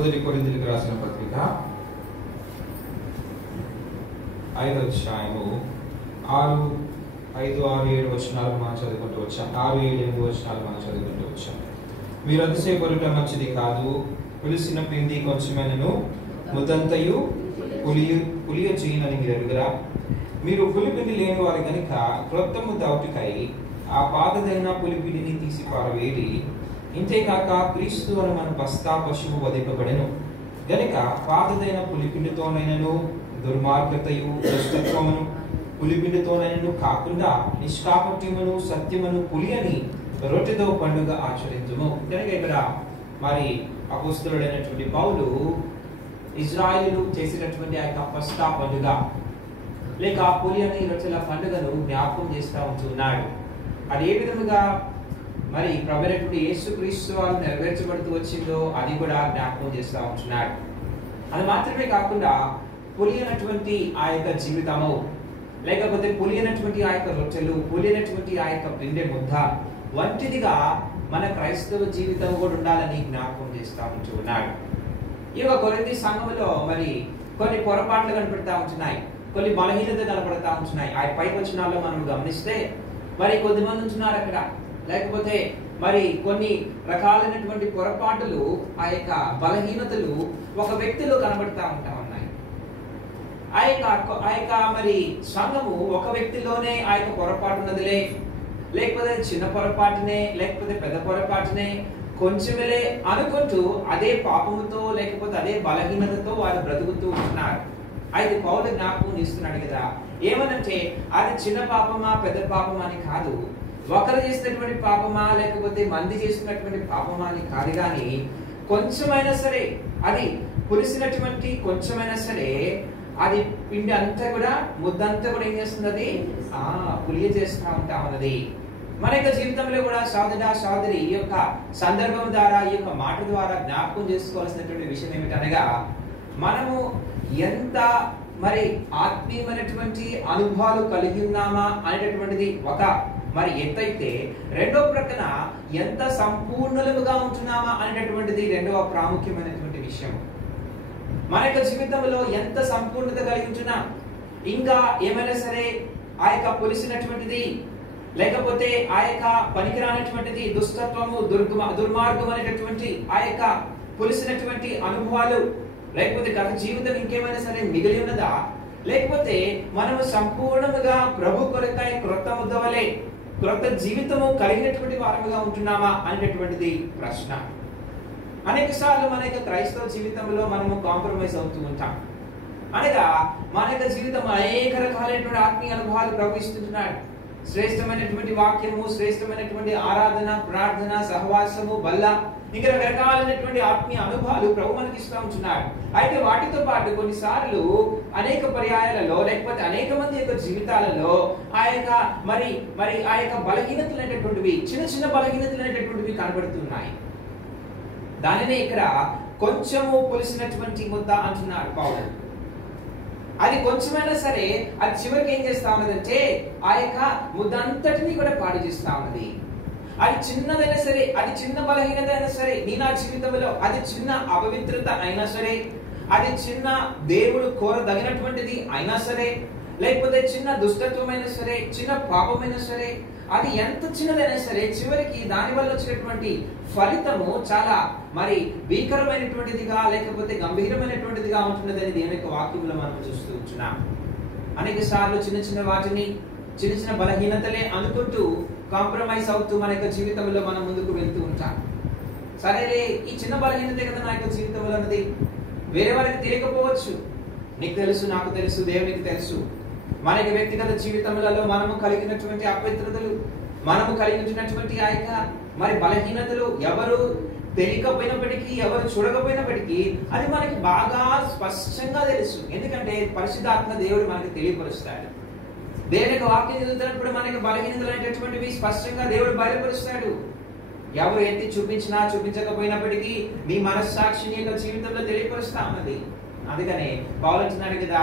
మొదటి కొరింథీయులకు రాసిన పత్రిక 5వ అధ్యాయము 6, 5, 6, 7 వచనాలు మనం చదువుకుంటూ వచ్చాం. 6, 7, 8 వచనాలు మనం చదువుకుంటూ వచ్చాం. మీరు అతిశయపడుట మంచిది కాదు, పులిసిన పిండి కొంచెమైనను ముద్దంతయు పులియచేయునని మీరు ఎరుగరా? మీరు పులిపిండి లేని వారు గనుక క్రొత్త ముద్ద అవుటకై ఆ పాతదైన పులిపిండిని తీసి పారవేడి. ఇంతేకాక క్రీస్తు అని మన బస్తా పశువు వధింపబడెను గనుక పాతదైన పులిపిండితోనైనను దుర్మార్గతయు దుష్టత్వమును పులిపిండితోనైనను కాకుండా నిష్కాపట్యమును సత్యమును పులియని రొట్టెతో పండుగ ఆచరించుము. కనుక ఇక్కడ మరి అపోస్తలుడైనటువంటి పౌలు ఇజ్రాయేలు చేసినటువంటి ఆ యొక్క పస్కా పండుగ లేక ఆ పులియని రొట్టెల పండుగను జ్ఞాపకం చేస్తూ ఉంటున్నాడు. అది ఏ విధముగా మరి ప్రభువైనటువంటి యేసుక్రీస్తు వారు నెరవేర్చబడుతూ వచ్చిందో అది కూడా జ్ఞాపకం చేస్తూ ఉంటున్నాడు. అది మాత్రమే కాకుండా పులియనటువంటి ఆ యొక్క జీవితము లేకపోతే పులియనటువంటి ఆ యొక్క రొట్టెలు, పులియనటువంటి ఆ యొక్క పిండి ముద్ద వంటిదిగా మన క్రైస్తవ జీవితం కూడా ఉండాలని జ్ఞాపకం చేస్తూ ఉంటున్నాడు. ఈ యొక్క కొరింథీ సంఘములో మరి కొన్ని పొరపాట్లు కనపడతా ఉంటున్నాయి, కొన్ని బలహీనత కనపడతా ఉంటున్నాయి. ఆ పై వచనాల్లో మనం గమనిస్తే మరి కొద్దిమంది ఉంటున్నారు అక్కడ, లేకపోతే మరి కొన్ని రకాలైనటువంటి పొరపాటులు ఆ యొక్క బలహీనతలు ఒక వ్యక్తిలో కనబడతా ఉంటా ఉన్నాయి. ఆ యొక్క మరి సంఘము ఒక వ్యక్తిలోనే ఆ యొక్క పొరపాటు ఉన్నదిలే, లేకపోతే చిన్న పొరపాటునే, లేకపోతే పెద్ద పొరపాటునే కొంచెంలే అనుకుంటూ అదే పాపముతో లేకపోతే అదే బలహీనతతో వారు బ్రతుకుతూ ఉంటున్నారు. అయితే పౌలు జ్ఞాపకం ఇస్తున్నాడు కదా, ఏమనంటే అది చిన్న పాపమా పెద్ద పాపమా అని కాదు, ఒకరు చేసినటువంటి పాపమా లేకపోతే మంది చేసినటువంటి పాపమా అని కాదు, కానీ కొంచెమైనా సరే అది పులిసినటువంటి కొంచెమైనా సరే అది పిండి అంతా కూడా ముద్దంతా కూడా ఏం చేస్తుంది, అది పులియ చేస్తూ ఉంటా ఉన్నది. మన యొక్క జీవితంలో కూడా సోదరి ఈ యొక్క సందర్భం ద్వారా ఈ యొక్క మాట ద్వారా జ్ఞాపకం చేసుకోవాల్సినటువంటి విషయం ఏమిటనగా, మనము ఎంత మరి ఆత్మీయమైనటువంటి అనుభవాలు కలిగి ఉన్నామా అనేటటువంటిది ఒక మరి ఎత్తైతే, రెండో ప్రక్కన ఎంత సంపూర్ణులుగా ఉంటున్నామా అనేటటువంటిది రెండవ ప్రాముఖ్యమైనటువంటి విషయం. మన యొక్క జీవితంలో ఎంత సంపూర్ణత కలిగి ఉంటున్నాం, ఇంకా ఏమైనా సరే ఆ యొక్క పులిసినటువంటిది లేకపోతే ఆ యొక్క పనికిరానటువంటిది దుష్టత్వము దుర్మార్గం అనేటటువంటి ఆ యొక్క పులిసినటువంటి అనుభవాలు లేకపోతే గత జీవితం ఇంకేమైనా సరే మిగిలి ఉన్నదా, లేకపోతే మనము సంపూర్ణంగా ప్రభు కొరకై క్రొత్త ముద్దవలే క్రొత్త జీవితము కలిగినటువంటి వారముగా ఉంటున్నామా అనేటటువంటిది ప్రశ్న. అనేక సార్లు మన యొక్క క్రైస్తవ జీవితంలో మనము కాంప్రమైజ్ అవుతూ ఉంటాం. అనగా మన యొక్క జీవితం అనేక రకాలైనటువంటి ఆత్మీయ అనుభవాలు ప్రవహిస్తున్నాడు. శ్రేష్టమైనటువంటి వాక్యము, శ్రేష్టమైనటువంటి ఆరాధన, ప్రార్థన, సహవాసము, బల్ల, ఇంకా రకరకాలైనటువంటి ఆత్మీయ అనుభవాలు ప్రభు మనకి ఇస్తూ ఉంటున్నాడు. అయితే వాటితో పాటు కొన్నిసార్లు అనేక పర్యాయాలలో లేకపోతే అనేక మంది యొక్క జీవితాలలో ఆ యొక్క మరి ఆ యొక్క బలహీనతలు అనేటటువంటివి, చిన్న చిన్న బలహీనతలు అనేటటువంటివి కనబడుతున్నాయి. దానినే ఇక్కడ కొంచెము పులిసినటువంటి ముద్ద అంటున్నాడు పౌలు. అది కొంచెమైనా సరే అది చివరికి ఏం చేస్తా ఉన్నదంటే ఆ యొక్క ముద్ద అంతటినీ కూడా పాడు చేస్తా ఉన్నది. అది చిన్నదైనా సరే, అది చిన్న బలహీనత అయినా సరే, నీ నా జీవితంలో అది చిన్న అపవిత్రత అయినా సరే, అది చిన్న దేవుడు కోరదగినటువంటిది అయినా సరే, లేకపోతే చిన్న దుష్టత్వమైనా సరే, చిన్న పాపమైనా సరే, అది ఎంత చిన్నదైనా సరే చివరికి దాని వల్ల వచ్చినటువంటి ఫలితము చాలా మరి భీకరమైనటువంటిదిగా లేకపోతే గంభీరమైనటువంటిదిగా ఉంటున్నదని దేవుని యొక్క వాక్యంలో మనం చూస్తూ ఉంటున్నాం. అనేక సార్లు చిన్న చిన్న వాటిని చిన్న చిన్న బలహీనతలే అనుకుంటూ కాంప్రమైజ్ అవుతూ మన యొక్క జీవితంలో మనం ముందుకు వెళ్తూ ఉంటాం. సరేలే, ఈ చిన్న బలహీనతే కదా నా యొక్క జీవితంలో ఉన్నది, వేరే వారికి తెలియకపోవచ్చు, నీకు తెలుసు, నాకు తెలుసు, దేవునికి తెలుసు. మన యొక్క వ్యక్తిగత జీవితములలో మనము కలిగినటువంటి అపవిత్రతలు, మనము కలిగినటువంటి ఆ యొక్క మరి బలహీనతలు ఎవరు తెలియకపోయినప్పటికీ, ఎవరు చూడకపోయినప్పటికీ అది మనకి బాగా స్పష్టంగా తెలుసు. ఎందుకంటే పరిశుద్ధాత్మ దేవుడు మనకి తెలియపరుస్తాడు. దేవుని యొక్క వాక్యం చదువుతున్నప్పుడు మనకి బలహీనతలు అనేటటువంటివి స్పష్టంగా దేవుడు బయలుపరుస్తాడు. ఎవరు ఎత్తి చూపించినా చూపించకపోయినప్పటికీ నీ మనస్సాక్షిని యొక్క జీవితంలో తెలియపరుస్తా ఉన్నది. అందుకనే పౌలు అంటున్నాడు కదా,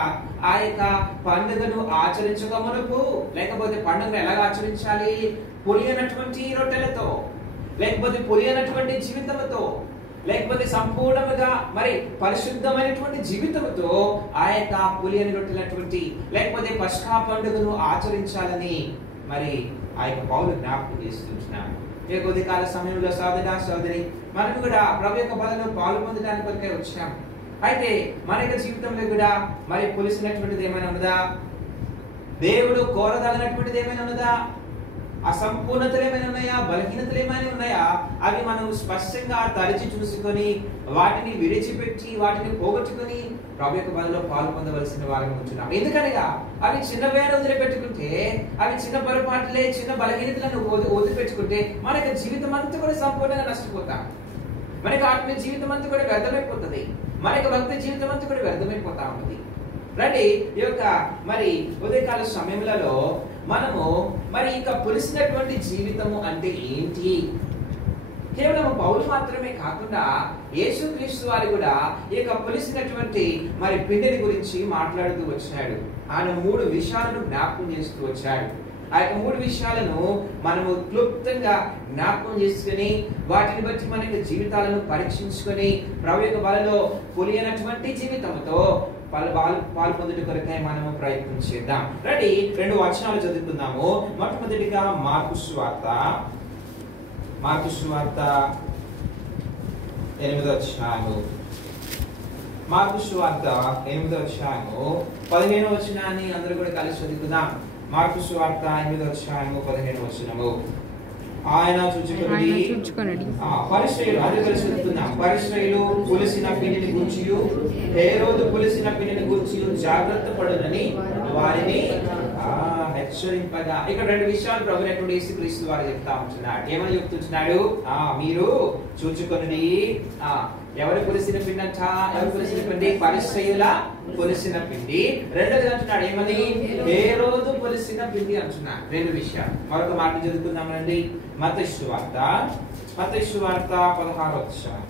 ఆ యొక్క పండుగను ఆచరించక మునుపు, లేకపోతే పండుగను ఎలాగ ఆచరించాలి, పులియనటువంటి రొట్టెలతో, లేకపోతే పులియనటువంటి జీవితంతో, లేకపోతే సంపూర్ణముగా మరి పరిశుద్ధమైనటువంటి జీవితంతో ఆ యొక్క పులియని రొట్టెలటువంటి లేకపోతే పస్కా పండుగను ఆచరించాలని మరి ఆ యొక్క పౌలు జ్ఞాపకం చేస్తున్నాడు. ఈ కొద్ది కాల సమయంలో సోదరి మనం కూడా ప్రభు యొక్క బలలో పాలు పొందడానికి కొరకే వచ్చాం. అయితే మన యొక్క జీవితంలో కూడా మరి పులిసినటువంటిది ఏమైనా ఉన్నదా? దేవుడు కోరదగినటువంటిది ఏమైనా ఉన్నదా? అసంపూర్ణతలు ఏమైనా ఉన్నాయా? బలహీనతలు ఏమైనా ఉన్నాయా? అవి మనం స్పష్టంగా తరచి చూసుకొని వాటిని విడిచిపెట్టి వాటిని పోగొట్టుకొని ప్రభు యొక్క బలలో పాలు పొందవలసిన వారిని ఉంటున్నాం. ఎందుకనగా అవి చిన్నవేన వదిలిపెట్టుకుంటే, అవి చిన్న పొరపాట్లే, చిన్న బలహీనతలను వదిలిపెట్టుకుంటే మన యొక్క జీవితం అంతా కూడా సంపూర్ణంగా నష్టపోతాం. మనకి ఆత్మీయ జీవితం అంతా కూడా వ్యర్థమైపోతుంది. మన యొక్క భక్తి జీవితం అంతా కూడా వ్యర్థమైపోతా ఉంటుంది. రండి, ఈ యొక్క మరి ఉదయకాల సమయంలో మనము మరి ఇంకా పులిసినటువంటి జీవితము అంటే ఏంటి? కేవలం పౌలు మాత్రమే కాకుండా యేసుక్రీస్తు వారు కూడా ఈ యొక్క పులిసినటువంటి మరి పిండిని గురించి మాట్లాడుతూ వచ్చాడు. ఆయన 3 విషయాలను జ్ఞాపకం చేస్తూ వచ్చాడు. ఆ యొక్క 3 విషయాలను మనము క్లుప్తంగా జ్ఞాపకం చేసుకుని వాటిని బట్టి మన యొక్క జీవితాలను పరీక్షించుకొని ప్రభు యొక్క బలలో పులియనటువంటి జీవితంతో పాలు పొందుట కొరకై మనము ప్రయత్నం చేద్దాం. రండి, 2 వచనాలు చదువుకుందాము. మొట్టమొదటిగా మార్కు సువార్త 8వ అధ్యాయము. మార్కు సువార్త 8వ అధ్యాయము 15వ వచనాన్ని అందరూ కూడా కలిసి చదువుకుందాం. మార్కు సువార్త 8వ అధ్యాయము 15వ వచనము. ఆయన చూచుకొనుడి పరిసయ్యులు, అది కలిసి చదువుకుందాం. పరిసయ్యులు పులిసిన పిండిని గూర్చియు హేరోదు పులిసిన పిండిని గూర్చియు జాగ్రత్త పడునని వారిని హెచ్చరింపగా. ఇక్కడ 2 విషయాలు ప్రభువైనటువంటి యేసుక్రీస్తు వారు చెప్తా ఉంటున్నాడు. ఏమని చెప్తున్నాడు? మీరు చూచుకొనుడి. ఎవరు పులిసిన పిండి అంట? ఎవరు పులిసిన పిండి? పరిసయ్యుల పులిసిన పిండి. రెండోది అంటున్నాడు ఏమని? హేరోదు పులిసిన పిండి అంటున్నాడు. 2 విషయాలు. మరొక మాట చదువుకుందామండి. మత్తయి సువార్త 16వ అధ్యాయం.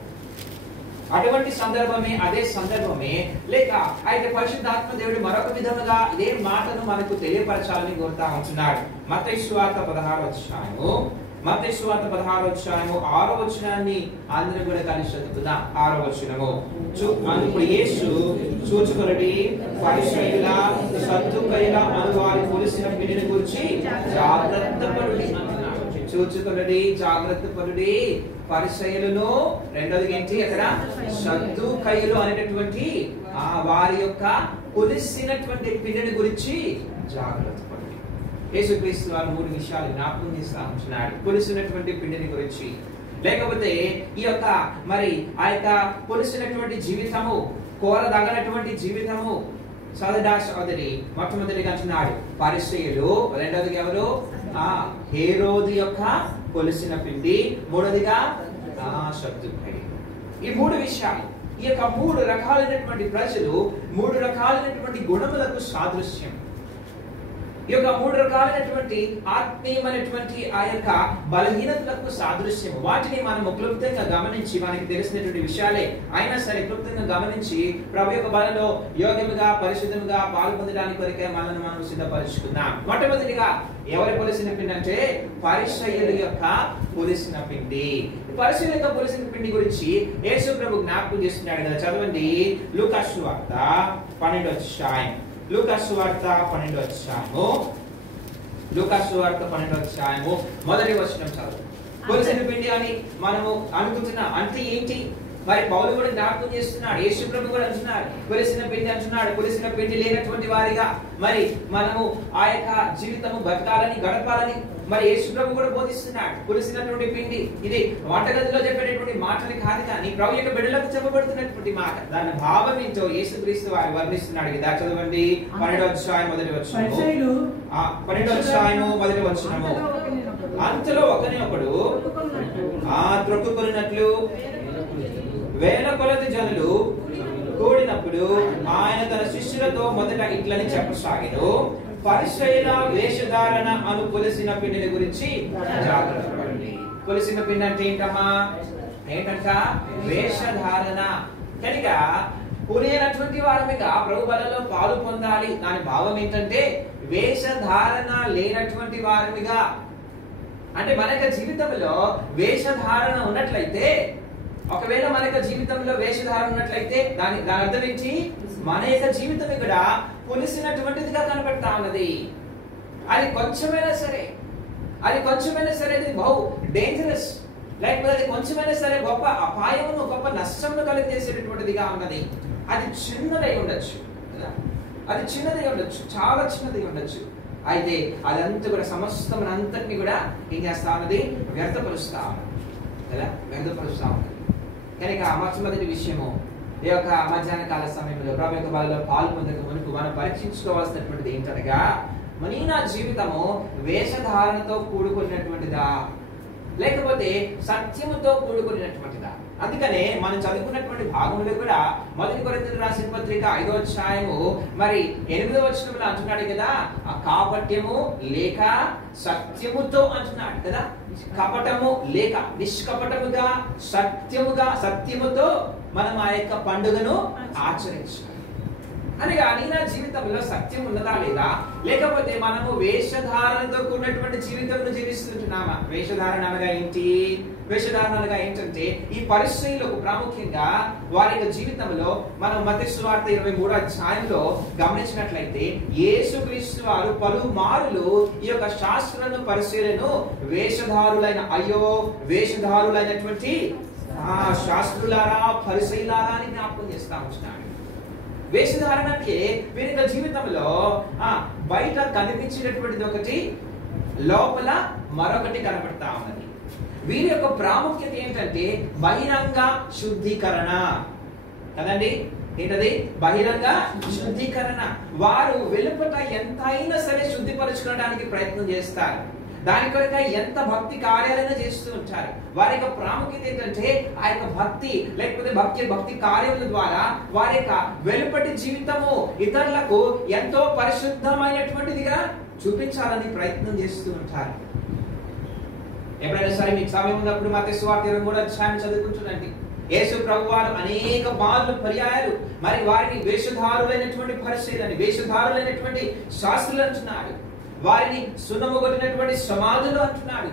అటువంటి సందర్భమే, అదే సందర్భమే లేక అయితే పరిశుద్ధాత్మ దేవుడు మరొక విధముగా ఇదే మాటను మనకు తెలియపరచాలని కోరుతా ఉంటున్నాడు. మత్తయి సువార్త 16వ అధ్యాయము. మత్తయి సువార్త 16వ అధ్యాయము 6వ వచనాన్ని అందరూ కూడా కలిసి చదువుకుందాం. 6వ వచనము. ఇప్పుడు యేసు చూచుకొనుడి పరిసయ్యుల సద్దుకయ్యుల అను వారి పులిసిన పిండిని గురించి జాగ్రత్త పడుడి అంటున్నాడు. చూచుకొనుడి, జాగ్రత్త పడుడి. పరిసయ్యులను, రెండోది ఏంటి అక్కడ? సద్దుకయ్యులు అనేటటువంటి వారి యొక్క పులిసినటువంటి పిండిని గురించి జాగ్రత్త పడుడి. యేసుక్రీస్తు వారు 3 విషయాలు జ్ఞాపకం చేస్తా ఉంటున్నాడు. పులిసినటువంటి పిండిని గురించి, లేకపోతే ఈ యొక్క మరి ఆ యొక్క పులిసినటువంటి జీవితము, కోరదగినటువంటి జీవితము. సోదరి మొట్టమొదటిగా అంటున్నాడు పరిసయ్యులు, రెండోదిగా ఎవరు? హేరోదు యొక్క పులిసిన పిండి, మూడోదిగా సద్దుకయ్యులు. ఈ 3 విషయాలు, ఈ యొక్క 3 రకాలైనటువంటి ప్రజలు, 3 రకాలైనటువంటి గుణములకు సాదృశ్యం. ఈ యొక్క 3 రకాలైనటువంటి ఆత్మీయమైనటువంటి ఆ యొక్క బలహీనతలకు సాదృశ్యం. వాటిని మనము క్లుప్తంగా గమనించి, మనకి తెలిసినటువంటి విషయాలే అయినా సరే క్లుప్తంగా గమనించి ప్రభు యొక్క బలలో యోగ్యముగా పరిశుద్ధముగా పాలు పొందడానికి కొరకే మనల్ని మనం సిద్ధపరుచుకుందాం. మొట్టమొదటిగా ఎవరి పులిసిన పిండి అంటే పరిసయ్యుల యొక్క పులిసిన పిండి. పరిసయ్యుల యొక్క పులిసిన పిండి గురించి యేసు ప్రభు జ్ఞాపకం చేస్తున్నాడు కదా. చదవండి, లూకా సువార్త 12వ అధ్యాయం. లూకా సువార్త 12వ అధ్యాయము. లూకా సువార్త 12వ అధ్యాయము మొదటి వచనం చదువు. పులిసిన పిండి అని మనము అనుకుంటున్నాం. అంటే ఏంటి? మరి పౌలు కూడా జ్ఞాపకం చేస్తున్నాడు, యేసు ప్రభు కూడా అంటున్నాడు పులిసిన పిండి అంటున్నాడు. పులిసిన పిండి లేనటువంటి వారిగా మరి మనము ఆ యొక్క జీవితము బతకాలని, గడపాలని మరి యేసు ప్రభు కూడా బోధిస్తున్నాడు. పులిసినటువంటి పిండి ఇది వంటగదిలో చెప్పేటటువంటి మాటలు కాదు, కానీ ప్రభు యొక్క బిడ్డలకు చెప్పబడుతున్నటువంటి మాట. దాని భావం ఏంటో యేసుక్రీస్తు వారు వర్ణిస్తున్నాడు కదా. చదవండి 12వ అధ్యాయం మొదటి వచనము. 12వ అధ్యాయము మొదటి వచనము. అంతలో ఒకరినొకడు త్రొక్కుకొనినట్లు వేల కొలది జనులు కూడినప్పుడు ఆయన తన శిష్యులతో మొదట ఇట్లని చెప్పసాగాడు, పరిసయ్యుల వేషధారణ అను పులిసిన పిండిని గురించి జాగ్రత్త పడండి. పులిసిన పిండి అంటే ఏంటమ్మా? ఏంటంట? వేషధారణ. కనుక పులియనటువంటి వారమిగా ప్రభు బలలో పాలు పొందాలి. దాని భావం ఏంటంటే వేషధారణ లేనటువంటి వారమిగా. అంటే మన యొక్క జీవితంలో వేషధారణ ఉన్నట్లయితే ఒకవేళ మన యొక్క జీవితంలో వేషధారణ ఉన్నట్లయితే దాని అర్థం ఏంటి? మన యొక్క జీవితం ఇక్కడ పులిసినటువంటిదిగా కనబడతా ఉన్నది. అది కొంచెమైనా సరే అది బహు డేంజరస్, లేకపోతే అది కొంచెమైనా సరే గొప్ప అపాయమును, గొప్ప నష్టమును కలిగజేసేటటువంటిదిగా ఉన్నది. అది చిన్నదై ఉండొచ్చు కదా, అది చిన్నదై ఉండొచ్చు, చాలా చిన్నదై ఉండొచ్చు. అయితే అదంతా కూడా సమస్తమును అంతటిని కూడా ఏం చేస్తా ఉన్నది? వ్యర్థపరుస్తా ఉన్నది కదా, వ్యర్థపరుస్తా ఉన్నది. కనుక మొట్టమొదటి విషయము, ఈ యొక్క మధ్యాహ్న కాల సమయంలో ప్రభు యొక్క బలిలో పాల్పొందక మునుపు మనం పరీక్షించుకోవాల్సినటువంటిది ఏంటనగా, నా జీవితము వేషధారణతో కూడుకున్నటువంటిదా లేకపోతే సత్యముతో కూడుకున్నటువంటిదా? అందుకనే మనం చదువుకున్నటువంటి భాగంలో కూడా మొదటి కొరింథీయులకు రాసిన పత్రిక 5వ అధ్యాయము మరి 8వ వచనంలో అంటున్నాడు కదా, ఆ కాపట్యము లేక సత్యముతో అంటున్నాడు కదా. కపటము లేక నిష్కపటముగా సత్యముతో మనం ఆ యొక్క పండుగను ఆచరించాలి. అనగా నా జీవితంలో సత్యం ఉన్నదా లేదా, లేకపోతే మనము వేషధారణతో కూడినటువంటి జీవితంలో జీవిస్తుంటున్నామా? వేషధారణ అనగా ఏంటి? వేషధారణ అనగా ఏంటంటే, ఈ పరిస్థితులకు ప్రాముఖ్యంగా వారి యొక్క జీవితంలో మనం మత్తయి సువార్త 23వ అధ్యాయంలో గమనించినట్లయితే యేసుక్రీస్తు వారు పలుమారులు ఈ యొక్క శాస్త్రాలను పరిశీలనను వేషధారులైనటువంటి శాస్త్రులారా పరిశీలారా అని జ్ఞాపకం చేస్తా ఉంటున్నాడు. వేషధారణకి వీరి యొక్క జీవితంలో బయట కనిపించినటువంటిది ఒకటి, లోపల మరొకటి కనబడతా ఉన్నది. వీరి యొక్క ప్రాముఖ్యత ఏంటంటే బహిరంగ శుద్ధీకరణ కదండి. ఏంటది? బహిరంగ శుద్ధీకరణ. వారు వెలుపట ఎంతైనా సరే శుద్ధిపరచుకోవడానికి ప్రయత్నం చేస్తారు. దాని కొరక ఎంత భక్తి కార్యాలైనా చేస్తూ ఉంటారు. వారి యొక్క ప్రాముఖ్యత ఏంటంటే ఆ యొక్క భక్తి లేకపోతే భక్తి కార్యముల ద్వారా వారి యొక్క వెలుపటి జీవితము ఇతరులకు ఎంతో పరిశుద్ధమైనటువంటిదిగా చూపించాలని ప్రయత్నం చేస్తూ ఉంటారు. ఎప్పుడైనా సరే మీకు సమయం ఉన్నప్పుడు మత్తయి సువార్త 23వ అధ్యాయం చదువుకుంటుండండి. యేసు ప్రభువారు అనేక పర్యాయాలు మరి వారిని వేషధారులైనటువంటి పరిశీలని, వేషధారులైనటువంటి శాస్త్రులు అంటున్నాడు. వారిని సున్నము కొట్టినటువంటి సమాధులు అంటున్నాడు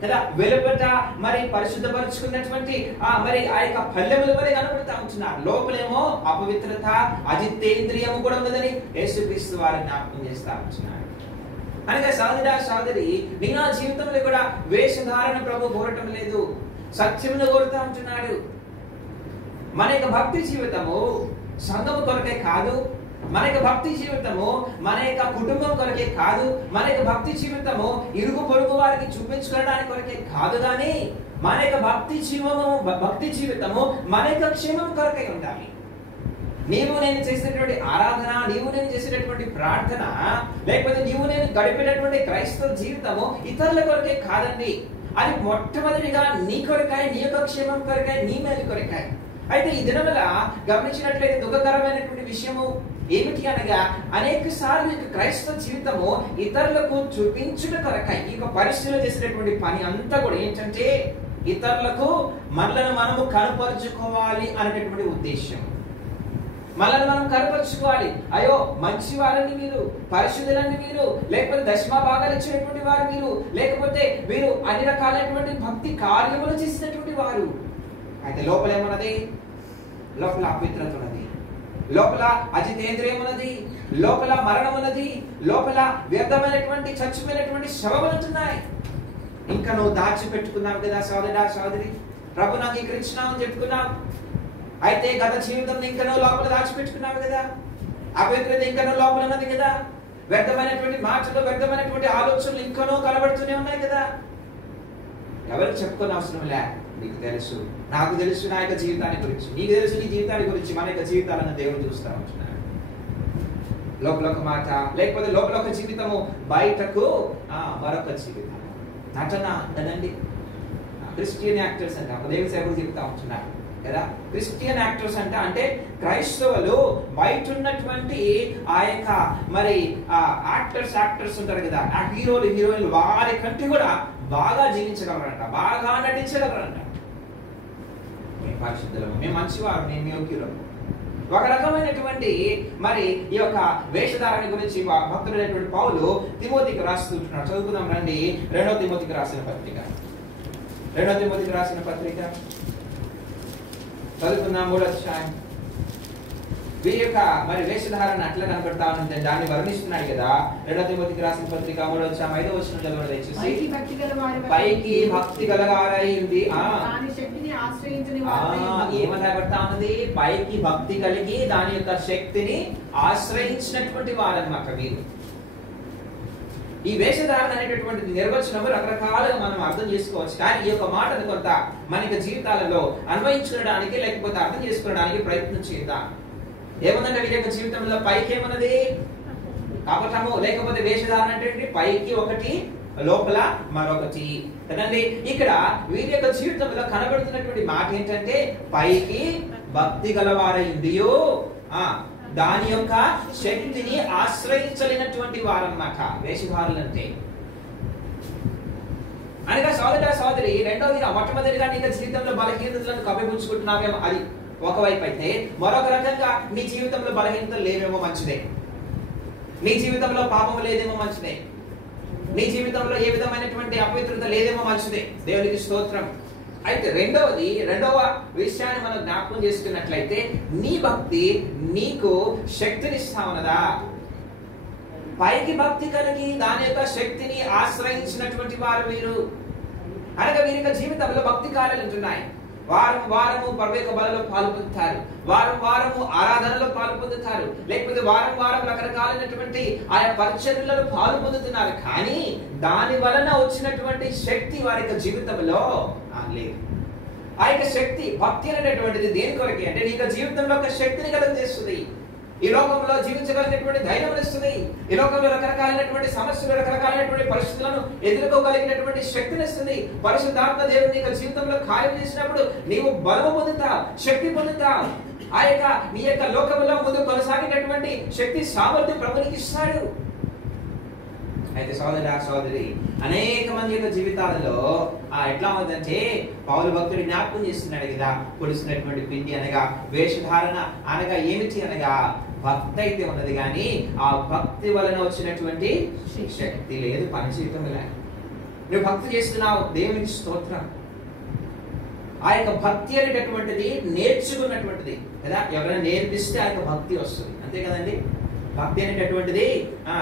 కదా. వెలుపట మరి పరిశుద్ధపరుచుకున్నటువంటి మరి ఆ యొక్క పల్లెములు మరి కనబడుతూ ఉంటున్నారు. లోపలేమో అపవిత్రత, అజితేంద్రియము కూడా ఉన్నదని యేసుక్రీస్తు వారిని జ్ఞాపకం చేస్తా ఉంటున్నాడు. అనగా సహోదరి నా జీవితంలో కూడా వేషధారణ ప్రభు కోరటం లేదు, సత్యమును కోరుతా ఉంటున్నాడు. మన యొక్క భక్తి జీవితము సంఘము కొరకే కాదు, మన యొక్క భక్తి జీవితము మన యొక్క కుటుంబం కొరకే కాదు, మన యొక్క భక్తి జీవితము ఇరుగు పొరుగు వారికి చూపించుకోవడానికి కొరకే కాదు, కానీ మన యొక్క భక్తి జీవితము మన యొక్క క్షేమం కొరకే ఉండాలి. నీవు నేను చేసేటటువంటి ఆరాధన, నీవు నేను చేసేటటువంటి ప్రార్థన, లేకపోతే నీవు నేను గడిపేటటువంటి క్రైస్తవ జీవితము ఇతరుల కొరకే కాదండి. అది మొట్టమొదటిగా నీ కొరకాయ, నీ యొక్క క్షేమం కొరకాయ, నీ మేలు కొరకాయ. అయితే ఈ దినముల గమనించినట్లయితే దుఃఖకరమైనటువంటి విషయము ఏమిటి అనగా, అనేక సార్లు క్రైస్తవ జీవితము ఇతరులకు చూపించుట కొరకాయ ఈ పరిస్థితిలో చేసేటటువంటి పని అంతా కూడా ఏంటంటే ఇతరులకు మనలను మనము కనపరుచుకోవాలి అనేటటువంటి ఉద్దేశం. మనల్ని మనం కనపరుచుకోవాలి. అయ్యో మంచి వారని మీరు, పరిశుద్ధులని మీరు, లేకపోతే దశమ భాగాలు ఇచ్చినటువంటి వారు మీరు, లేకపోతే వీరు అన్ని రకాలైనటువంటి భక్తి కార్యములు చేసినటువంటి వారు. అయితే లోపల ఏమన్నది? లోపల అపవిత్రత ఉన్నది, లోపల అజితేంద్రియం ఉన్నది, లోపల మరణం ఉన్నది, లోపల వ్యర్థమైనటువంటి చచ్చిపోయినటువంటి శవములు ఉంటున్నాయి. ఇంకా నువ్వు దాచిపెట్టుకున్నావు కదా సోదరి, ప్రభుని అంగీకరించినావు అని చెప్పుకున్నావు. అయితే గత జీవితం ఇంకా నువ్వు లోపల దాచిపెట్టుకున్నావు కదా, అపవిత్రత ఇంకా నువ్వు లోపల ఉన్నది కదా, వ్యర్థమైనటువంటి మాటలు, వ్యర్థమైనటువంటి ఆలోచనలు ఇంకనూ కనబడుతూనే ఉన్నాయి కదా. ఎవరికి చెప్పుకునే అవసరం లే, నీకు తెలుసు, నాకు తెలుసు నా యొక్క జీవితాన్ని గురించి, నీకు తెలుసు నీ జీవితాన్ని గురించి. మన యొక్క జీవితాలను దేవుడు చూస్తూ ఉంటున్నాడు. లోపల ఒక మాట, లేకపోతే లోపల ఒక జీవితము, బయటకు మరొక జీవితం. నటన కదండి. క్రిస్టియన్ యాక్టర్స్ అంటే ఒక దేవుని సేవకులు చెప్తా ఉంటున్నారు కదా. క్రిస్టియన్ యాక్టర్స్ అంటే క్రైస్తవులు బయట ఉన్నటువంటి ఆ యొక్క మరి యాక్టర్స్ ఉంటారు కదా, ఆ హీరోయిన్లు వారి కంటే కూడా బాగా జీవించగలరంట, బాగా నటించగలరంట. మేము పరిశుద్ధులము, మేము మంచివారు, మేము యోగ్యులము. ఒక రకమైనటువంటి మరి ఈ యొక్క వేషధారణ గురించి భక్తుడైనటువంటి పౌలు తిమోతికి రాస్తుంటున్నాడు. చదువుకుందాం రండి. 2వ తిమోతికి రాసిన పత్రిక చదువుకుందాం 3వ అధ్యాయం. వీరి యొక్క మరి వేషధారణ అట్లా కనబడతా ఉంది, దాన్ని వర్ణిస్తున్నాడు కదా. 2 తిమోతికి రాసిన పత్రిక 3వ అధ్యాయం 5వ వచనం చదవండి దయచేసి. పైకి భక్తి గలవారై ఉంది, ఏమని రాబడతా ఉన్నది? పైకి భక్తి కలిగి దాని యొక్క శక్తిని ఆశ్రయించినటువంటి వారన్నమాట వీరు. ఈ వేషధారణ అనేటటువంటి నిర్వచనం రకరకాలుగా మనం అర్థం చేసుకోవచ్చు, కానీ ఈ యొక్క మాటను కొంత మన జీవితాలలో అన్వయించుకోవడానికి లేకపోతే అర్థం చేసుకోవడానికి ప్రయత్నం చేద్దాం. ఏమన్నది వీరి యొక్క జీవితంలో? పైకి ఏమన్నది? కపటము లేకపోతే వేషధారణ అంటే పైకి ఒకటి లోపల మరొకటి కదండి. ఇక్కడ వీరి యొక్క జీవితంలో కనబడుతున్నటువంటి మాట ఏంటంటే పైకి భక్తి గలవారైందియో దాని యొక్క శక్తిని ఆశ్రయించలేనటువంటి వారన్నమాట వేషధారులంటే. అనగా సోదర సోదరి, రెండవదిగా మొట్టమొదటిగా నీ జీవితంలో బలహీనతలను కప్పిపుచ్చుకుంటున్నావేమో, అది ఒకవైపు అయితే, మరొక రకంగా నీ జీవితంలో బలహీనతలు లేవేమో మంచిదే, నీ జీవితంలో పాపం లేదేమో మంచిదే, నీ జీవితంలో ఏ విధమైనటువంటి అపవిత్రత లేదేమో మంచిదే. దేవునికి స్తోత్రం. అయితే రెండవ విషయాన్ని మనం జ్ఞాపకం చేసుకున్నట్లయితే, నీ భక్తి నీకు శక్తినిస్తా ఉన్నదా? పైకి భక్తి కలిగి దాని యొక్క శక్తిని ఆశ్రయించినటువంటి వారు వీరు. అనగా వీరి యొక్క జీవితంలో భక్తి కార్యాలు ఉంటున్నాయి. వారము పరవేక బలలో పాల్పొందుతారు, వారము ఆరాధనలో పాల్పొందుతారు, లేకపోతే వారం రకరకాలైనటువంటి ఆయా పరిచర్యలలో పాల్పొందుతున్నారు. కానీ దాని వలన వచ్చినటువంటి శక్తి వారి యొక్క జీవితంలో లేదు. ఆ యొక్క శక్తి, భక్తి అనేటటువంటిది దేని కొరకే అంటే నీ జీవితంలో ఒక శక్తిని కలుగజేస్తుంది, ఈ లోకంలో జీవించగలిగినటువంటి ధైర్యం ఇస్తుంది, ఈ లోకంలో రకరకాలైనటువంటి సమస్యలు రకరకాలైనటువంటి పరిస్థితులను ఎదుర్కోగలిగినటువంటి శక్తిని ఇస్తుంది. పరిశుద్ధాత్మ దేవుడు నీ జీవితంలో కార్యం చేసినప్పుడు నీవు బలము పొందుతావు, శక్తి పొందుతావు. ఆ యొక్క నీ యొక్క లోకంలో ముందు కొనసాగేటటువంటి శక్తి సామర్థ్యం ప్రభునికి ఇస్తాడు. అయితే సోదరి, అనేక మంది యొక్క జీవితాలలో ఎట్లా ఉందంటే పౌలు భక్తుడు జ్ఞాపకం చేస్తున్నాడు కదా, పొడిసినటువంటి పిండి అనగా వేషధారణ అనగా ఏమిటి అనగా భక్తి అయితే ఉన్నది, కానీ ఆ భక్తి వలన వచ్చినటువంటి శక్తి లేదు, పని చేయటం లేదు. నువ్వు భక్తి చేస్తున్నావు, దేవునికి స్తోత్రం. ఆ యొక్క భక్తి అనేటటువంటిది నేర్చుకున్నటువంటిది కదా, ఎవరైనా నేర్పిస్తే ఆ యొక్క భక్తి వస్తుంది, అంతే కదండి. భక్తి అనేటటువంటిది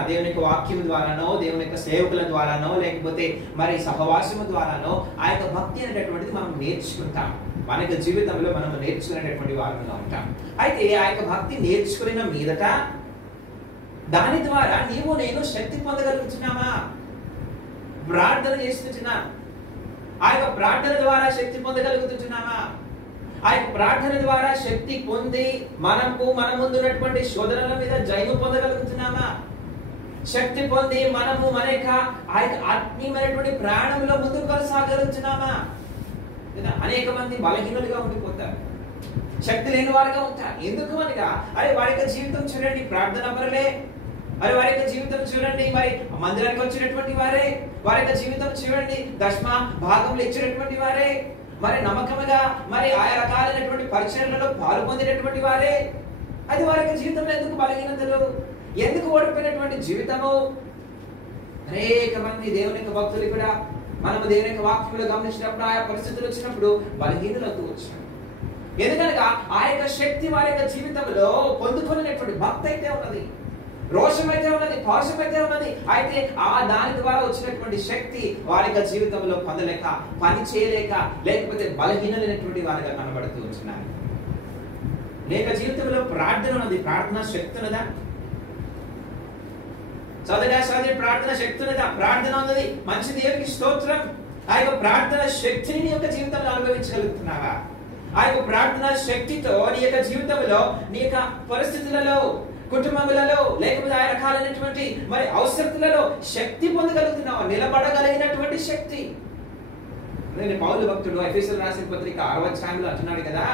దేవుని యొక్క వాక్యం ద్వారానో, దేవుని యొక్క సేవకుల ద్వారానో, లేకపోతే మరి సహవాసము ద్వారానో ఆ యొక్క భక్తి అనేటటువంటిది మనం నేర్చుకుంటాం. మన యొక్క జీవితంలో మనం నేర్చుకునేటటువంటి వారంగా ఉంటాం. అయితే ఆ యొక్క భక్తి నేర్చుకున్న మీదట దాని ద్వారా నీవు నేను శక్తి పొందగలుగుతున్నామా? ప్రార్థన చేస్తున్నా, ఆ యొక్క ప్రార్థన ద్వారా శక్తి పొందగలుగుతున్నామా? ఆ యొక్క ప్రార్థన ద్వారా శక్తి పొంది మన ముందున్నటువంటి శోధనల మీద జయము పొందగలుగుతున్నామా? శక్తి పొంది మనము మన యొక్క ఆ యొక్క ఆత్మీయమైనటువంటి ప్రాణంలో ముందుకు కొనసాగలుగుతున్నామా? అనేక మంది బలహీనులుగా ఉండిపోతారు, శక్తి లేని వారుగా ఉంటారు. ఎందుకు అనగా వారి యొక్క జీవితం చూడండి, ప్రార్థన పరులే. వారి యొక్క జీవితం చూడండి, మరి మందిరానికి వచ్చినటువంటి వారే. వారి యొక్క జీవితం చూడండి, దశమ భాగంలో ఇచ్చినటువంటి వారే. మరి నమ్మకముగా మరి ఆయా రకాలైనటువంటి పరిచర్యలలో పాలు పొందినటువంటి వారే. అది వారి యొక్క జీవితంలో ఎందుకు బలహీనతలు, ఎందుకు ఓడిపోయినటువంటి జీవితము? అనేక మంది దేవుని యొక్క భక్తులు కూడా మనము దేవుని యొక్క వాక్యంలో గమనించినప్పుడు ఆయా పరిస్థితులు వచ్చినప్పుడు బలహీనతలు వచ్చారు. ఎందుకనగా ఆ యొక్క శక్తి వారి యొక్క జీవితంలో పొందుకునేటువంటి భక్తి అయితే ఉన్నది, రోషం అయితే ఉన్నది, పాశం అయితే ఉన్నది. అయితే దాని ద్వారా వచ్చినటువంటి శక్తి వారి యొక్క జీవితంలో పొందలేక, పని చేయలేక, లేకపోతే బలహీనమైనటువంటి వారిగా కనబడుతూ ఉంటున్నారు. లేక జీవితంలో ప్రార్థన ఉన్నది, ప్రార్థన శక్తి ఉన్నదా? సోదరి ప్రార్థన శక్తి ఉన్నదా? ప్రార్థన ఉన్నది, మంచి దేవునికి స్తోత్రం. ఆ యొక్క ప్రార్థన శక్తిని నీ యొక్క జీవితంలో అనుభవించగలుగుతున్నావా? ఆ యొక్క ప్రార్థన శక్తితో నీ యొక్క జీవితంలో నీ యొక్క పరిస్థితులలో, కుటుంబములలో, లేకపోతే ఆ రకాలైనటువంటి మరి అవసరతలలో శక్తి పొందగలుగుతున్నావా? నిలబడగలిగినటువంటి శక్తి. పౌలు భక్తుడు ఎఫెసీయులకు రాసిన పత్రిక 6వ అధ్యాయంలో అంటున్నాడు కదా,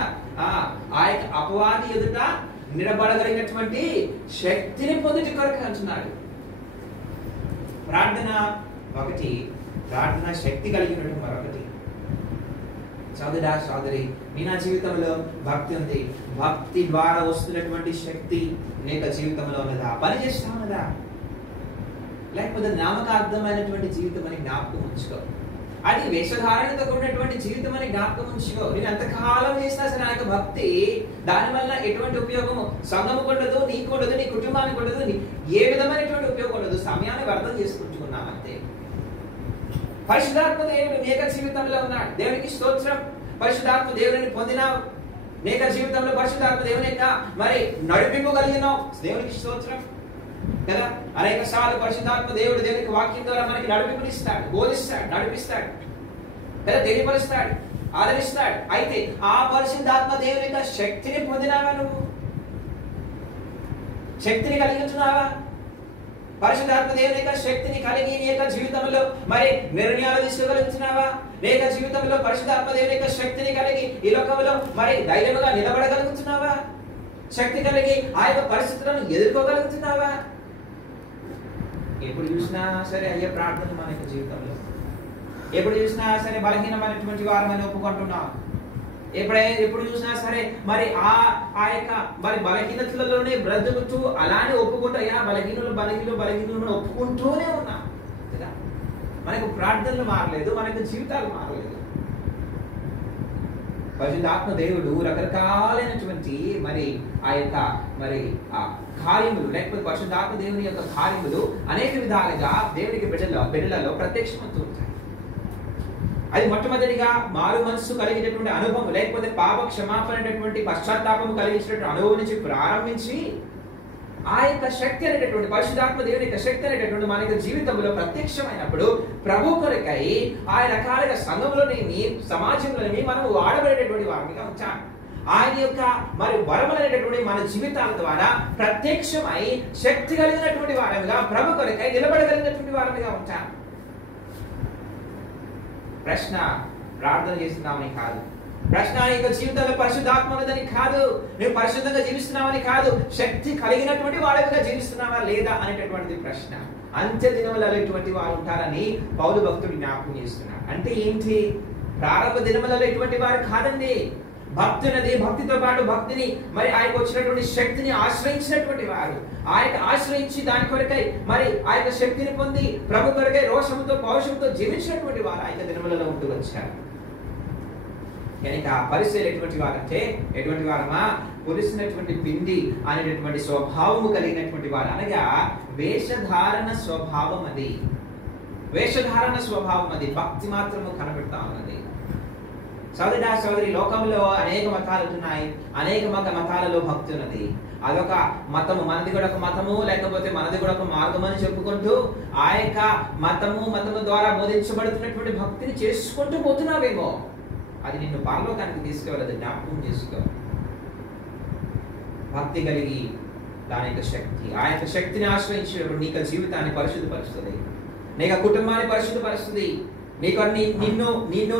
ఆ యొక్క అపవాది ఎదుట నిలబడగలిగినటువంటి శక్తిని పొందుట కొరకు అంటున్నాడు. ప్రార్థన ఒకటి, ప్రార్థన శక్తి కలిగినటువంటి మరొకటి. సోదరి, నీ నా జీవితంలో భక్తి ఉంది, భక్తి ద్వారా వస్తున్నటువంటి శక్తి నీ యొక్క జీవితంలో ఉన్నదా? పని చేస్తా ఉన్నదా? లేకపోతే నామకార్థమైనటువంటి జీవితం అని జ్ఞాపకం ఉంచుకో. అది వేషధారణతో కూడినటువంటి జీవితం అని జ్ఞాపకం ఉంచుకో. నేను ఎంతకాలం చేసినా సరే ఆ యొక్క భక్తి దానివల్ల ఎటువంటి ఉపయోగము సంఘముకు ఉండదు, నీకు ఉండదు, నీ కుటుంబానికి ఉండదు, ఏ విధమైనటువంటి ఉపయోగం ఉండదు. సమయాన్ని వ్యర్థం చేసుకుంటున్నాం అంతే. పరిశుద్ధాత్మ దేవుడు నీ యొక్క జీవితంలో ఉన్నాడు. దేవునికి స్తోత్రం. పరిశుద్ధాత్మ దేవుడిని పొందినావు. నీ యొక్క జీవితంలో పరిశుద్ధాత్మ దేవుని యొక్క మరి నడిపింపు కలిగినావు. దేవునికి స్తోత్రం కదా. అనేక సార్లు పరిశుద్ధాత్మ దేవుడు దేవునికి వాక్యం ద్వారా మనకి నడిపింపునిస్తాడు, బోధిస్తాడు, నడిపిస్తాడు కదా, తెలియపరుస్తాడు, ఆదరిస్తాడు. అయితే ఆ పరిశుద్ధాత్మ దేవుని యొక్క శక్తిని పొందినావా? నువ్వు శక్తిని కలిగి ఉంటున్నావా? పరిశుద్ధాత్మ దేవుని యొక్క శక్తిని కలిగి నీ యొక్క జీవితంలో మరి నిర్ణయాలు తీసుకోగలుగుతున్నావా? నీ యొక్క జీవితంలో పరిశుద్ధాత్మ దేవుని యొక్క శక్తిని కలిగి ఈ లోకంలో మరి ధైర్యంగా నిలబడగలుగుతున్నావా? శక్తి కలిగి ఆ యొక్క పరిస్థితులను ఎదుర్కోగలుగుతున్నావా? ఎప్పుడు చూసినా సరే అయ్యే ప్రార్థన మన యొక్క జీవితంలో, ఎప్పుడు చూసినా సరే బలహీనమైనటువంటి వారమని ఒప్పుకుంటున్నాం. ఎప్పుడు చూసినా సరే మరి ఆ యొక్క మరి బలహీనతలలోనే బ్రతుకుతూ అలానే ఒప్పుకుంటూ అయ్యా బలహీనులు ఒప్పుకుంటూనే ఉన్నాం కదా. మనకు ప్రార్థనలు మారలేదు, మనకు జీవితాలు మారలేదు. పరిశుద్ధాత్మ దేవుడు రకరకాలైనటువంటి మరి ఆ యొక్క మరి ఆ కార్యములు లేకపోతే పరిశుద్ధాత్మ దేవుని యొక్క కార్యములు అనేక విధాలుగా దేవునికి బిడ్డలలో ప్రత్యక్షమవుతూ ఉంటాయి. అది మొట్టమొదటిగా మారు మనస్సు కలిగినటువంటి అనుభవం లేకపోతే పాప క్షమాపణ అనేటువంటి పశ్చాత్తాపం కలిగించినటువంటి అనుభవం నుంచి ప్రారంభించి ఆ యొక్క శక్తి అనేటటువంటి పరిశుద్ధాత్మ దేవుని యొక్క శక్తి అనేటటువంటి మన యొక్క జీవితంలో ప్రత్యక్షమైనప్పుడు ప్రభు కొరకై ఆ రకాలుగా సంఘంలోని సమాజంలోని మనం వాడబడేటటువంటి వారిగా ఉంటాం. ఆయన యొక్క మరి వరములైనటువంటి మన జీవితాల ద్వారా ప్రత్యక్షమై శక్తి కలిగినటువంటి వారముగా ప్రభు కొరకై నిలబడగలిగినటువంటి వారముగా ఉంటాం. ప్రశ్న ప్రార్థన చేస్తున్నామని కాదు, ప్రశ్న యొక్క జీవితంలో పరిశుద్ధాత్మ ఉన్నదని కాదు, నువ్వు పరిశుద్ధంగా జీవిస్తున్నావని కాదు, శక్తి కలిగినటువంటి వాడిగా జీవిస్తున్నావా లేదా అనేటటువంటిది ప్రశ్న. అంత్య దినములలో ఇటువంటి వారు ఉంటారని పౌలు భక్తుడు జ్ఞాపకం చేస్తున్నాడు. అంటే ఏంటి? ప్రారంభ దినములలో ఇటువంటి వారు కాదండి. భక్తునది భక్తితో పాటు భక్తిని మరి ఆయనకు వచ్చినటువంటి శక్తిని ఆశ్రయించినటువంటి వారు, ఆయన ఆశ్రయించి దాని కొరకై మరి ఆ యొక్క శక్తిని పొంది ప్రభు కొరకై రోషముతో పౌరుషంతో జీవించినటువంటి వారు ఆయన దినములలో ఉంటూ వచ్చారు. కనుక పరిస్థితులు ఎటువంటి వారంటే ఎటువంటి వారమా? పులిసినటువంటి పిండి అనేటటువంటి స్వభావము కలిగినటువంటి వారు, అనగా వేషధారణ స్వభావం. అది వేషధారణ స్వభావం, అది భక్తి మాత్రము కనబెడతా ఉన్నది. సోదరుడా సోదరి, లోకంలో అనేక మతాలు ఉన్నాయి, అనేక మతాలలో భక్తి ఉన్నది. అదొక మతము, మనది కూడా ఒక మతము, లేకపోతే మనది కూడా ఒక మార్గం అని చెప్పుకుంటూ ఆ యొక్క మతము ద్వారా బోధించబడుతున్నటువంటి భక్తిని చేసుకుంటూ పోతున్నావేమో, అది నిన్ను పరలోకానికి తీసుకువెళ్ళదు. జ్ఞాపకం చేసుకో. భక్తి కలిగి దాని యొక్క శక్తి, ఆ యొక్క శక్తిని ఆశ్రయించినప్పుడు నీకు జీవితాన్ని పరిశుద్ధపరుస్తుంది, నీకు కుటుంబాన్ని పరిశుద్ధపరుస్తుంది, నీకు నిన్ను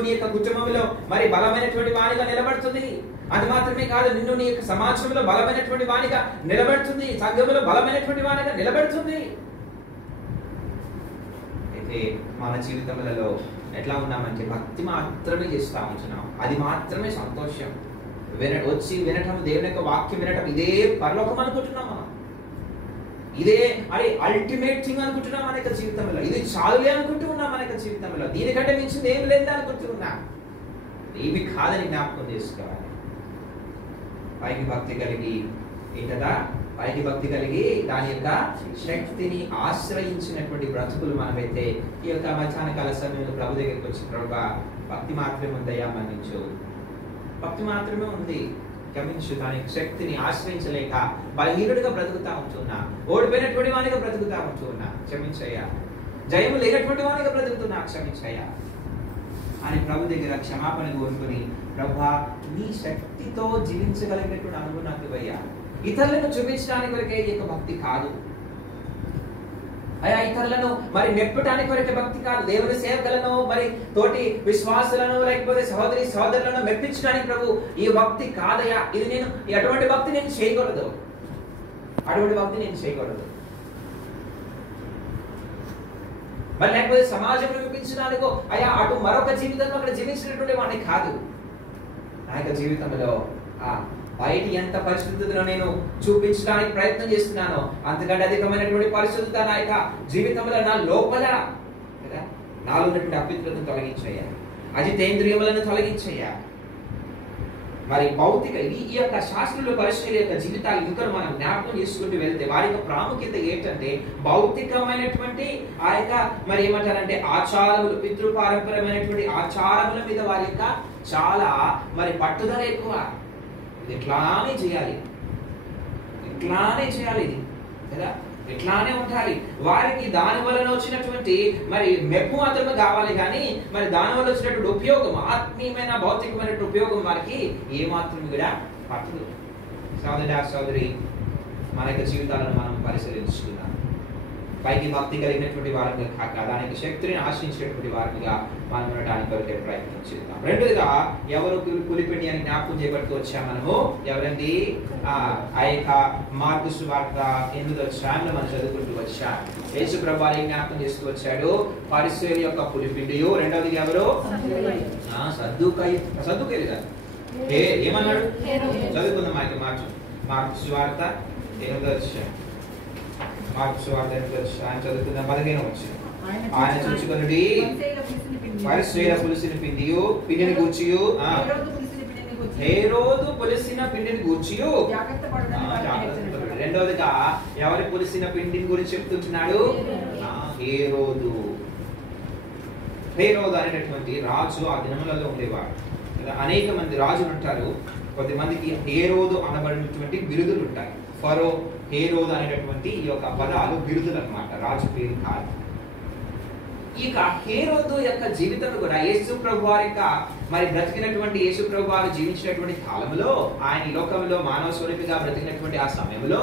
నీ యొక్క కుటుంబంలో మరి బలమైనటువంటి వాణిగా నిలబడుతుంది. అది మాత్రమే కాదు, నిన్ను నీ యొక్క సమాజంలో బలమైనటువంటి వాణిగా నిలబడుతుంది, సంఘంలో బలమైనటువంటి వాణిగా నిలబడుతుంది. అయితే మన జీవితంలో ఎట్లా ఉన్నామంటే భక్తి మాత్రమే చేస్తా ఉంటున్నాం, అది మాత్రమే సంతోషం. వచ్చి వినటం, దేవుని యొక్క వాక్యం వినటం, ఇదే పరలోకం అనుకుంటున్నాం మనం, ఇదే అది అల్టిమేట్ థింగ్ అనుకుంటున్నాం మన యొక్క జీవితంలో, ఇది చాలులే అనుకుంటూ ఉన్నాం మన యొక్క జీవితంలో, దీనికంటే మించింది ఏమి లేదు అనుకుంటూ ఉన్నాం. ఏమి కాదని జ్ఞాపకం చేసుకోవాలి. పైకి భక్తి కలిగి ఏంటదా? పైకి భక్తి కలిగి దాని యొక్క శక్తిని ఆశ్రయించినటువంటి బ్రతుకులు మనమైతే ఈ యొక్క మధ్యాహ్న కాల సమయంలో ప్రభు దగ్గరికి వచ్చి ప్రభు భక్తి మాత్రమే ఉందయ్యా, మన్నించు, భక్తి మాత్రమే ఉంది, క్షమించు, దాని శక్తిని ఆశ్రయించలేక బలహీనుడిగా బ్రతుకుతా ఉంటున్నా, ఓడిపోయినటువంటి వానిగా బ్రతుకుతా ఉంటున్నా, క్షమించయ్యా, జయము లేనటువంటి వానిగా బ్రతుకుతున్నా, క్షమించయ్యా అని ప్రభు దగ్గర క్షమాపణ కోరుకుని, ప్రభా నీ శక్తితో జీవించగలిగినటువంటి అనుభవం నాకు ఇవ్వయ్యా. ఇతరులను చూపించడానికి కొరకే ఈ యొక్క భక్తి కాదు అయ్యా, ఇతరులను మరి మెప్పటానికి కొరకే భక్తి కాదు, దేవుని సేవకులను మరి తోటి విశ్వాసులను లేకపోతే సహోదరి సహోదరులను మెప్పించడానికి ప్రభు ఈ భక్తి కాదయ్యా. ఇది నేను అటువంటి భక్తి నేను చేయకూడదు, అటువంటి భక్తి నేను చేయకూడదు. మరి లేకపోతే సమాజంలో మెప్పించడానికో అయ్యా అటు మరొక జీవితంలో అక్కడ జీవించినటువంటి వాడిని కాదు. నా యొక్క జీవితంలో బయట ఎంత పరిశుద్ధతను నేను చూపించడానికి ప్రయత్నం చేస్తున్నానో అంతకంటే అధికమైనటువంటి పరిశుద్ధత నా యొక్క జీవితంలో నా లోపల నాలో ఉన్నటువంటి అపవిత్రతను తొలగించయ్యా, అజితేంద్రియములను తొలగించయ్యా. మరి భౌతిక ఈ యొక్క శాస్త్రుల పరిశీలి యొక్క జీవితాలు ఇంకా మనం జ్ఞాపకం చేసుకుంటూ వెళ్తే వారి యొక్క ప్రాముఖ్యత ఏంటంటే భౌతికమైనటువంటి ఆ యొక్క మరి ఏమంటారంటే ఆచారములు, పితృపారంపర్యమైనటువంటి ఆచారముల మీద వారి యొక్క చాలా మరి పట్టుదల ఎక్కువ. ఇది ఇట్లానే చేయాలి, ఇట్లానే చేయాలి, ఇది కదా, ఇట్లానే ఉండాలి. వారికి దాని వలన వచ్చినటువంటి మరి మెప్పు మాత్రమే కావాలి, కానీ మరి దాని వల్ల వచ్చినటువంటి ఉపయోగం, ఆత్మీయమైన భౌతికమైనటువంటి ఉపయోగం వారికి ఏ మాత్రం కూడా పట్టదు. సోదరి మన యొక్క జీవితాలను మనం పరిశీలించుకున్నాం. పైకి భక్తి కలిగినటువంటి వారిగా కాక దానికి శక్తిని ఆశ్రయించినటువంటి వారిగా మనం ఉండడానికి కొరకే ప్రయత్నం చేద్దాం. రెండోదిగా ఎవరు పులిపిండి అని జ్ఞాపకం చేయబడుతూ వచ్చాం మనము. ఎవరండి? ఆ యొక్క మార్కు సువార్త 8వ అధ్యాయంలో మనం చదువుకుంటూ వచ్చాం. యేసు ప్రభువు వారి జ్ఞాపకం చేస్తూ వచ్చాడు పరిసయ్యుల యొక్క పులిపిండి. రెండవది ఎవరు? సద్దుకయ్యులు కాదు, ఏమన్నాడు? చదువుకుందాం అయితే మార్కు సువార్త 8వ అధ్యాయం. మార్కు సువార్త 8వ అధ్యాయం చదువుకుందాం. 15వ వచనం. ఆయన చూచుకొనుడి పరిసయ్యుల పులిసిన పిండిని గూర్చియు హేరోదు పులిసిన పిండిని గూర్చియు జాగ్రత్త. రెండవదిగా ఎవరి పులిసిన పిండిని గురించి చెప్తున్నాడు? హేరోదు. హేరోదు అనేటటువంటి రాజు ఆ దినములలో ఉండేవాడు. అనేక మంది రాజులు ఉంటారు. కొద్దిమందికి హేరోదు అనబడినటువంటి బిరుదులు ఉంటాయి. ఫరో, హేరోదు అనేటటువంటి ఈ యొక్క పదాలు బిరుదులు అన్నమాట, రాజు పేరు కాదు. ఇక హేరోదు యొక్క జీవితం కూడా యేసు ప్రభు వారి యొక్క మరి బ్రతికినటువంటి యేసు ప్రభు వారు జీవించినటువంటి కాలంలో, ఆయన ఈ లోకంలో మానవ స్వరూపిగా బ్రతికినటువంటి ఆ సమయంలో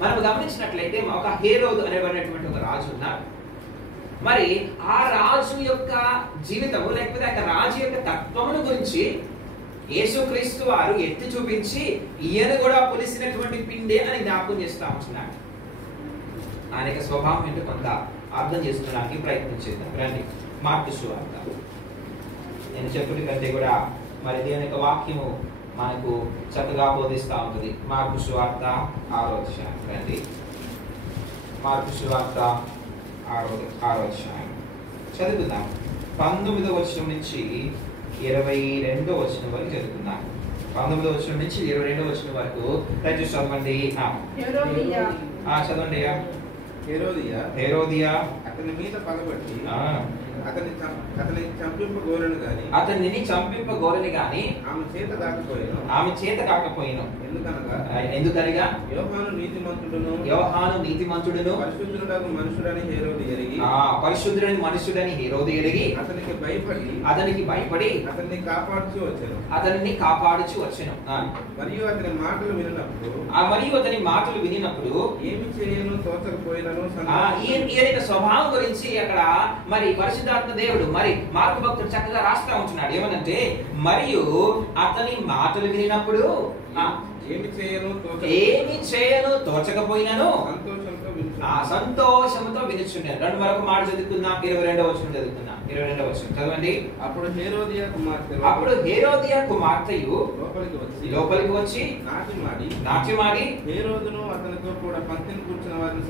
మనం గమనించినట్లయితే ఒక హేరోదు అనేబడినటువంటి ఒక రాజు ఉన్నారు. మరి ఆ రాజు యొక్క జీవితము లేకపోతే ఆ రాజు యొక్క తత్వమును గురించి యేసుక్రీస్తు వారు ఎత్తి చూపించి ఈయన కూడా పులిసినటువంటి పిండే అని జ్ఞాపకం చేస్తూ ఉంటున్నాడు. ఆయన యొక్క స్వభావం ఏంటో కొంత అర్థం చేసుకోవడానికి ప్రయత్నం చేద్దాం. రండి, మార్కు సువార్త. నేను చెప్పిన కంటే కూడా మరి దేవుని యొక్క వాక్యము మనకు చక్కగా బోధిస్తూ ఉంటుంది. మార్కు సువార్త 6వ అధ్యాయం. రండి, మార్కు సువార్త 6వ అధ్యాయం చదువుకుందాం. 19వ వచనం నుంచి 22వ వచనం వరకు చదువుకుందాం. 19వ వచనం నుంచి 22వ వచనం వరకు దయచేసి చదవండి. చదవండి. హేరోదియా అతని మీద పగబట్టి అతనిని చంపింపగోరని గాని ఆమె చేత కాకపోయిను. ఎందుకనగా యోహాను నీతిమంతుడును పరిశుద్ధుడని మనుషుడని హేరోదు ఎరిగి అతనికి భయపడి అతన్ని కాపాడుచు వచ్చెను. మరియు అతని మాటలు వినినప్పుడు ఏమి చేయను తోచకపోయినను ఈయన స్వభావం గురించి అక్కడ మరి పరిశుద్ధాత్మ దేవుడు మరి మార్కు భక్తుడు చక్కగా రాస్తా ఉంటున్నాడు. ఏమనంటే మరియు అతని మాటలు వినినప్పుడు ఏమి చేయను తోచకపోయినను సంతోషంతో వినుచున్నాను. రెండు మరొక మాట చదువుకుందాం. 22వ వచనం చదువుకుందాం. 22వ వచనం చదవండి. అప్పుడు హేరోదియా కుమార్తెయు లోపలికి వచ్చి నాట్యమాడి హేరోదును అతనితో కూడా పంక్తిని కూర్చున్న వారిని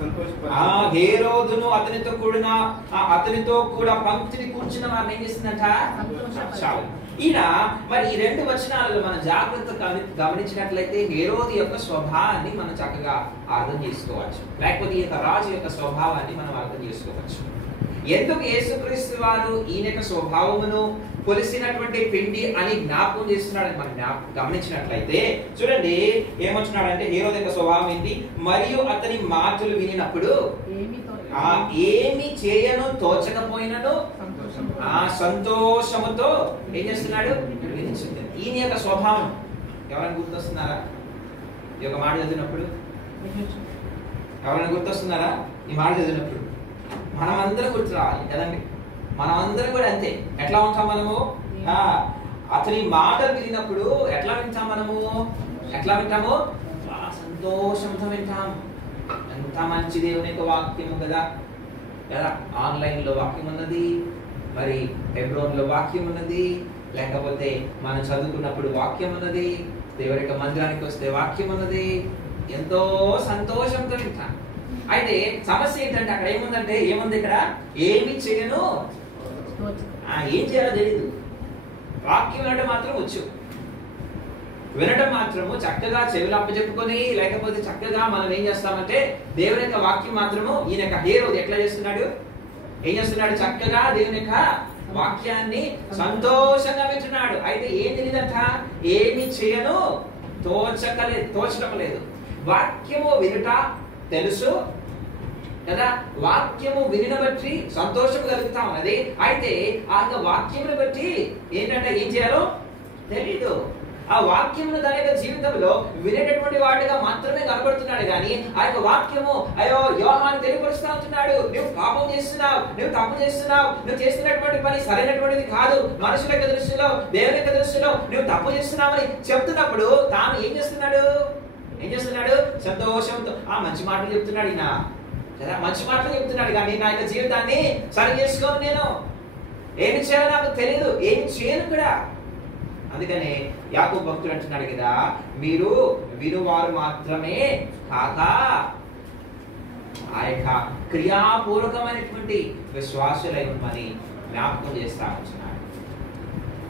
అతనితో కూడా పంక్తిని కూర్చున్న వారిని ఏం చేస్తుందంట? చాలు. ఈయన మరి ఈ రెండు వచనాలలో మనం జాగ్రత్తగా గమనించినట్లయితే హేరోదు యొక్క స్వభావాన్ని మనం చక్కగా అర్థం చేసుకోవచ్చు, లేకపోతే ఈ యొక్క రాజు యొక్క స్వభావాన్ని మనం అర్థం చేసుకోవచ్చు. ఎందుకు యేసుక్రీస్తు వారు ఈయన యొక్క స్వభావమును పొలిసినటువంటి పిండి అని జ్ఞాపకం చేస్తున్నాడని మనం గమనించినట్లయితే చూడండి ఏమంటున్నాడంటే హేరోదు యొక్క స్వభావం ఏంటి? మరియు అతని మాటలు వినినప్పుడు ఏమి చేయను తోచకపోయినను సంతోషముతో ఏం చేస్తున్నాడు? ఈయన యొక్క స్వభావం ఎవరైనా గుర్తొస్తున్నారా? ఈ యొక్క మాట చదివినప్పుడు ఎవరైనా గుర్తొస్తున్నారా? ఈ మాట చదివినప్పుడు మనమందరం గుర్తు రావాలి కదండి. మనమందరం కూడా అంతే. ఎట్లా ఉంటాం మనము? అతని మాటలు వినినప్పుడు ఎట్లా వింటాం మనము? సంతోషంతో వింటాం. ఎంత మంచి దేవుని యొక్క వాక్యము కదా. ఆన్లైన్ లో వాక్యం ఉన్నది, మరి హెబ్రోన్ లో వాక్యం ఉన్నది, లేకపోతే మనం చదువుకున్నప్పుడు వాక్యం ఉన్నది, దేవుని యొక్క మందిరానికి వస్తే వాక్యం ఉన్నది. ఎంతో సంతోషంతో వింటాం. అయితే సమస్య ఏంటంటే అక్కడ ఏముంది ఇక్కడ ఏమి చేయను ఏం చేయాలో తెలియదు. వాక్యం వినడం మాత్రం వచ్చు. వినడం మాత్రము చక్కగా చెవులు అప్పచెప్పుకొని, లేకపోతే చక్కగా మనం ఏం చేస్తామంటే దేవుని యొక్క వాక్యం మాత్రము ఈయన యొక్క హేరోది ఎట్లా చేస్తున్నాడు, ఏం చేస్తున్నాడు, చక్కగా దేవుని యొక్క వాక్యాన్ని సంతోషంగా వింటున్నాడు. అయితే ఏం తెలియదట, ఏమి చేయను తోచడం లేదు. వాక్యము వినుట తెలుసు కదా, వాక్యము వినిన బట్టి సంతోషం కలుగుతా ఉన్నది. అయితే ఆ వాక్యమును బట్టి ఏంటంటే ఏం చేయాలో తెలీదు. ఆ వాక్యమును తన యొక్క జీవితంలో వినేటటువంటి వాడిగా మాత్రమే కనబడుతున్నాడు కానీ ఆ యొక్క వాక్యము అయ్యో యోహాను తెలియపరుస్తూ ఉంటున్నాడు, నువ్వు పాపం చేస్తున్నావు, నువ్వు తప్పు చేస్తున్నావు, నువ్వు చేస్తున్నటువంటి పని సరైనటువంటిది కాదు, మనుషుల యొక్క దృష్టిలో దేవుని యొక్క దృష్టిలో నువ్వు తప్పు చేస్తున్నావని చెప్తున్నప్పుడు తాను ఏం చేస్తున్నాడు సంతోషంతో మంచి మాటలు చెప్తున్నాడు. ఈయన కదా మంచి మాటలు చెప్తున్నాడు కానీ నా యొక్క జీవితాన్ని సరి చేసుకోను, నేను ఏమి చేయాలో నాకు తెలియదు, ఏమి చేయను కూడా. అందుకనే యాకోబు భక్తుడు అంటున్నాడు కదా, మీరు వినువారు మాత్రమే కాక ఆ యొక్క క్రియాపూర్వకమైనటువంటి విశ్వాసులై ఉండమని జ్ఞాపకం చేస్తా ఉంటున్నాడు.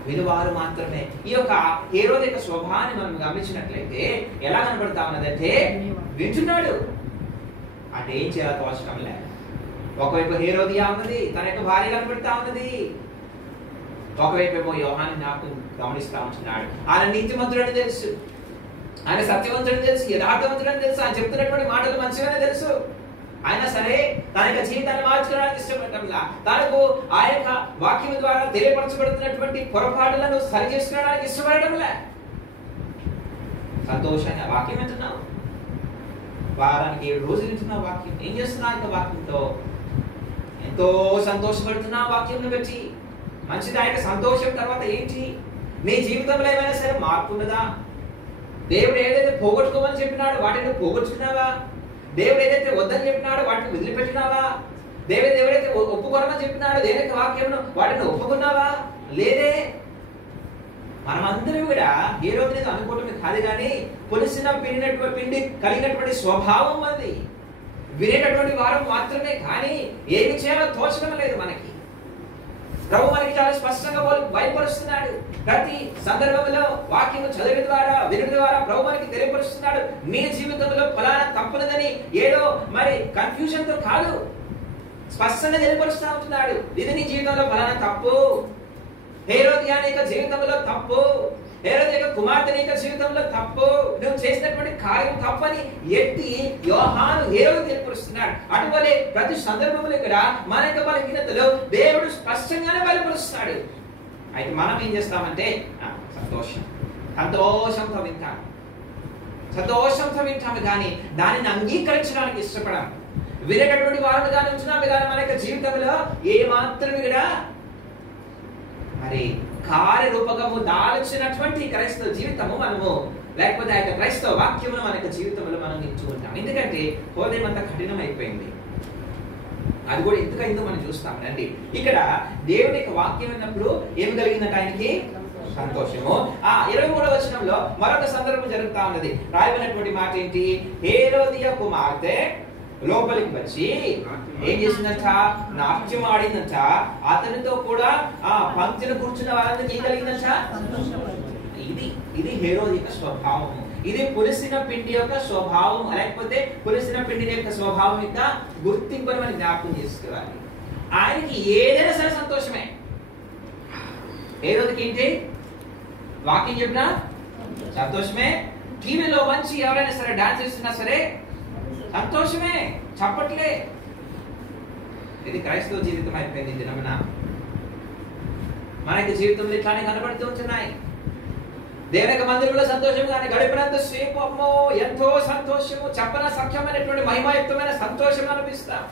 వినువారు మాత్రమే. ఈ యొక్క హేరోదు యొక్క స్వభావాన్ని మనం గమనించినట్లయితే ఎలా కనబడతా ఉన్నదంటే వింటున్నాడు అంటే ఏం చేయాలో తోచడం లే. ఒకవైపు హేరోదియా ఉన్నది, తన యొక్క భార్య కనబడతా ఉన్నది, ఒకవైపు ఏమో యోహాను జ్ఞాపకం గమనిస్తా ఉంటున్నాడు. ఆయన నీతిమంతుడని తెలుసు, ఆయన సత్యవంతుడని తెలుసు, యథార్థవంతుడని తెలుసు, ఆయన చెప్తున్నటువంటి మాటలు మంచిగానే తెలుసు. అయినా సరే తన యొక్క జీవితాన్ని మార్చుకోవడానికి ఇష్టపడటంలా, తనకు ఆ యొక్క వాక్యం ద్వారా తెలియపరచబడుతున్నటువంటి పొరపాటులను సరి చేసుకోవడానికి ఇష్టపడటంలే. సంతోషంగా వాక్యం వింటున్నావు, వారానికి 7 రోజులు వింటున్నావు వాక్యం, ఏం చేస్తున్నావు యొక్క వాక్యంతో? ఎంతో సంతోషపడుతున్నావు వాక్యం బట్టి. మంచిదాయక సంతోషం తర్వాత ఏంటి? నీ జీవితంలో ఏమైనా సరే మార్పు ఉన్నదా? దేవుడు ఏదైతే పోగొట్టుకోమని చెప్పినాడు వాటిని పోగొట్టుకున్నావా? దేవుడు ఏదైతే వద్దని చెప్పినాడో వాటిని వదిలిపెట్టినావా? దేవుడైతే ఒప్పుకోరమని చెప్పినాడు దేవుని వాక్యమును వాటిని ఒప్పుకున్నావా? లేదే. మనమందరం కూడా ఏ రోజు నేను అనుకోవటం కాదు కానీ పులిసిన పిండి కలిగినటువంటి స్వభావం అది. వినేటటువంటి వారం మాత్రమే కానీ ఏమి చేయాలో తోచడం లేదు మనకి. ప్రభు మనకి చాలా స్పష్టంగా బయలుపరుస్తున్నాడు. ప్రతి సందర్భంలో వాక్యము చదివి ద్వారా వినడం ద్వారా ప్రభు మనకి తెలియపరుస్తున్నాడు. నీ జీవితంలో ఫలానా తప్పునదని ఏదో మరి కన్ఫ్యూజన్ తో కాదు, స్పష్టంగా తెలియపరుస్తూ ఉంటున్నాడు. ఇది నీ జీవితంలో ఫలానా తప్పు, హేరోదియా యొక్క జీవితంలో తప్పు, హేరోదు యొక్క కుమార్తె యొక్క జీవితంలో తప్పు, నువ్వు చేసినటువంటి కార్యం తప్పని ఎత్తి యోహాను హేరోదు తెలియపరుస్తున్నాడు. అటువలే ప్రతి సందర్భంలో ఇక్కడ మన యొక్క బలహీనతలో దేవుడు స్పష్టంగానే బయలుపరుస్తున్నాడు. అయితే మనం ఏం చేస్తామంటే సంతోషంతో వింటాము కానీ దానిని అంగీకరించడానికి ఇష్టపడాము. వినేటటువంటి వారు కానీ ఉంటున్నాము కానీ మన యొక్క జీవితంలో ఏ మాత్రం కూడా మరి కార్యరూపకము దాల్చినటువంటి క్రైస్తవ జీవితము మనము లేకపోతే ఆ యొక్క క్రైస్తవ వాక్యమును మన యొక్క జీవితంలో మనం నిల్చుకుంటాం. ఎందుకంటే హృదయం అంతా కఠినం అయిపోయింది. అది కూడా ఎందుకు మనం చూస్తాం రండి. ఇక్కడ దేవుని యొక్క వాక్యం విన్నప్పుడు ఏం కలిగిందంటే ఆయనకి సంతోషము. 23వ వచనంలో మరొక సందర్భం జరుగుతా ఉన్నది. రాయబడినటువంటి మాట ఏంటి? హేరోదియ కుమార్తె లోపలికి వచ్చి ఏం చేసిందంట? నాట్యం ఆడిందంట. అతనితో కూడా పంక్తిని కూర్చున్న వాళ్ళందరికీ ఏం కలిగిందంట? ఇది హేరోదు యొక్క స్వభావం. ఇది పులిసిన పిండి యొక్క స్వభావం, లేకపోతే పులిసిన పిండి యొక్క స్వభావం యొక్క గుర్తింపుని మనం జ్ఞాపకం చేసుకోవాలి. ఆయనకి ఏదైనా సరే సంతోషమే. హేరోదుకి ఏంటి? వాక్యం చెప్పినా సంతోషమే. టీవీలో మంచి ఎవరైనా సరే డాన్స్ చేస్తున్నా సరే సంతోషమే, చప్పట్లే. ఇది క్రైస్తవ జీవితం అయిపోయింది. దినమున మన యొక్క జీవితంలో ఇట్లానే కనబడుతూ ఉంటున్నాయి. దేవుని యొక్క మందిరంలో సంతోషం కానీ గడిపినంత సేపు అమ్మో ఎంతో సంతోషము, చెప్పన సఖ్యమైనటువంటి మహిమాయుక్తమైన సంతోషం అనిపిస్తాం.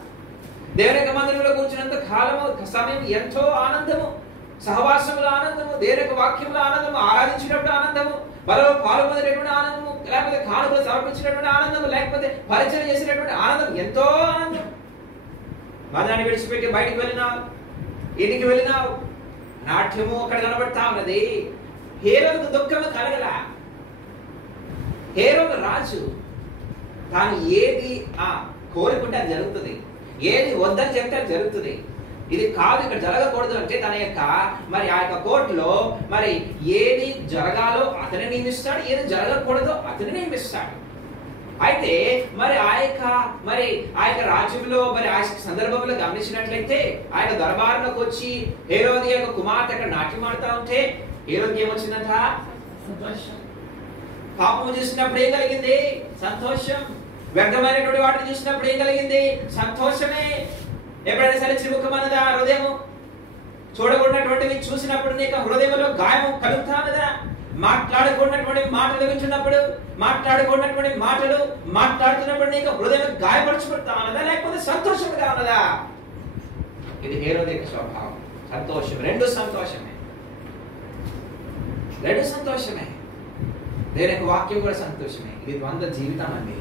దేవుని యొక్క మందిరంలో కూర్చున్నంత కాలము సమయం ఎంతో ఆనందము, సహవాసముల ఆనందము, దేవుని యొక్క వాక్యముల ఆనందము, ఆరాధించినప్పుడు ఆనందము, బలలో పాల్గొనేటటువంటి ఆనందము, లేకపోతే కానుకలు సమర్పించినటువంటి ఆనందము, లేకపోతే పరిచయం చేసినటువంటి ఆనందం, ఎంతో ఆనందం. మదాన్ని విడిచిపెట్టి బయటికి వెళ్ళినావు, ఇంటికి వెళ్ళినావు, నాట్యము అక్కడ కనబడతా ఉన్నది. హేరోదుకు దుఃఖము కలగల. హేరోదు రాజు, తాను ఏది కోరుకుంటే అది జరుగుతుంది, ఏది వద్దని చెప్తే అది జరుగుతుంది. ఇది కాదు, ఇక్కడ జరగకూడదు అంటే తన యొక్క మరి ఆ యొక్క కోర్టులో మరి ఏది జరగాలో అతని నియమిస్తాడు, ఏది జరగకూడదో అతని నియమిస్తాడు. అయితే మరి ఆ యొక్క రాజ్యంలో మరి ఆ సందర్భంలో గమనించినట్లయితే ఆయన దర్బారులోకి వచ్చి హేరోది యొక్క కుమార్తె అక్కడ నాట్యం ఆడుతూ ఉంటే హేరోదికి ఏమొచ్చిందంట? సంతోషం. పాపము చూసినప్పుడు ఏం కలిగింది? సంతోషం. వ్యర్థమైనటువంటి వాటిని చూసినప్పుడు ఏం కలిగింది? సంతోషమే. ఎప్పుడైనా సరే చిరుముఖమన్నదా హృదయం? చూడకూడనటువంటివి చూసినప్పుడు నీకు హృదయంలో గాయం కలుగుతానదా? మాట్లాడకూడనటువంటి మాటలు వింటున్నప్పుడు, మాట్లాడకూడనటువంటి మాటలు మాట్లాడుతున్నప్పుడు నీకు హృదయం గాయపరచుకుంటా ఉన్నదా, లేకపోతే సంతోషంగా ఉన్నదా? ఇది హేరోది యొక్క స్వభావం. సంతోషం, రెండు సంతోషమే, రెండు సంతోషమే. దేవుని యొక్క వాక్యం కూడా సంతోషమే. ఇది ద్వంద్వ జీవితం అండి.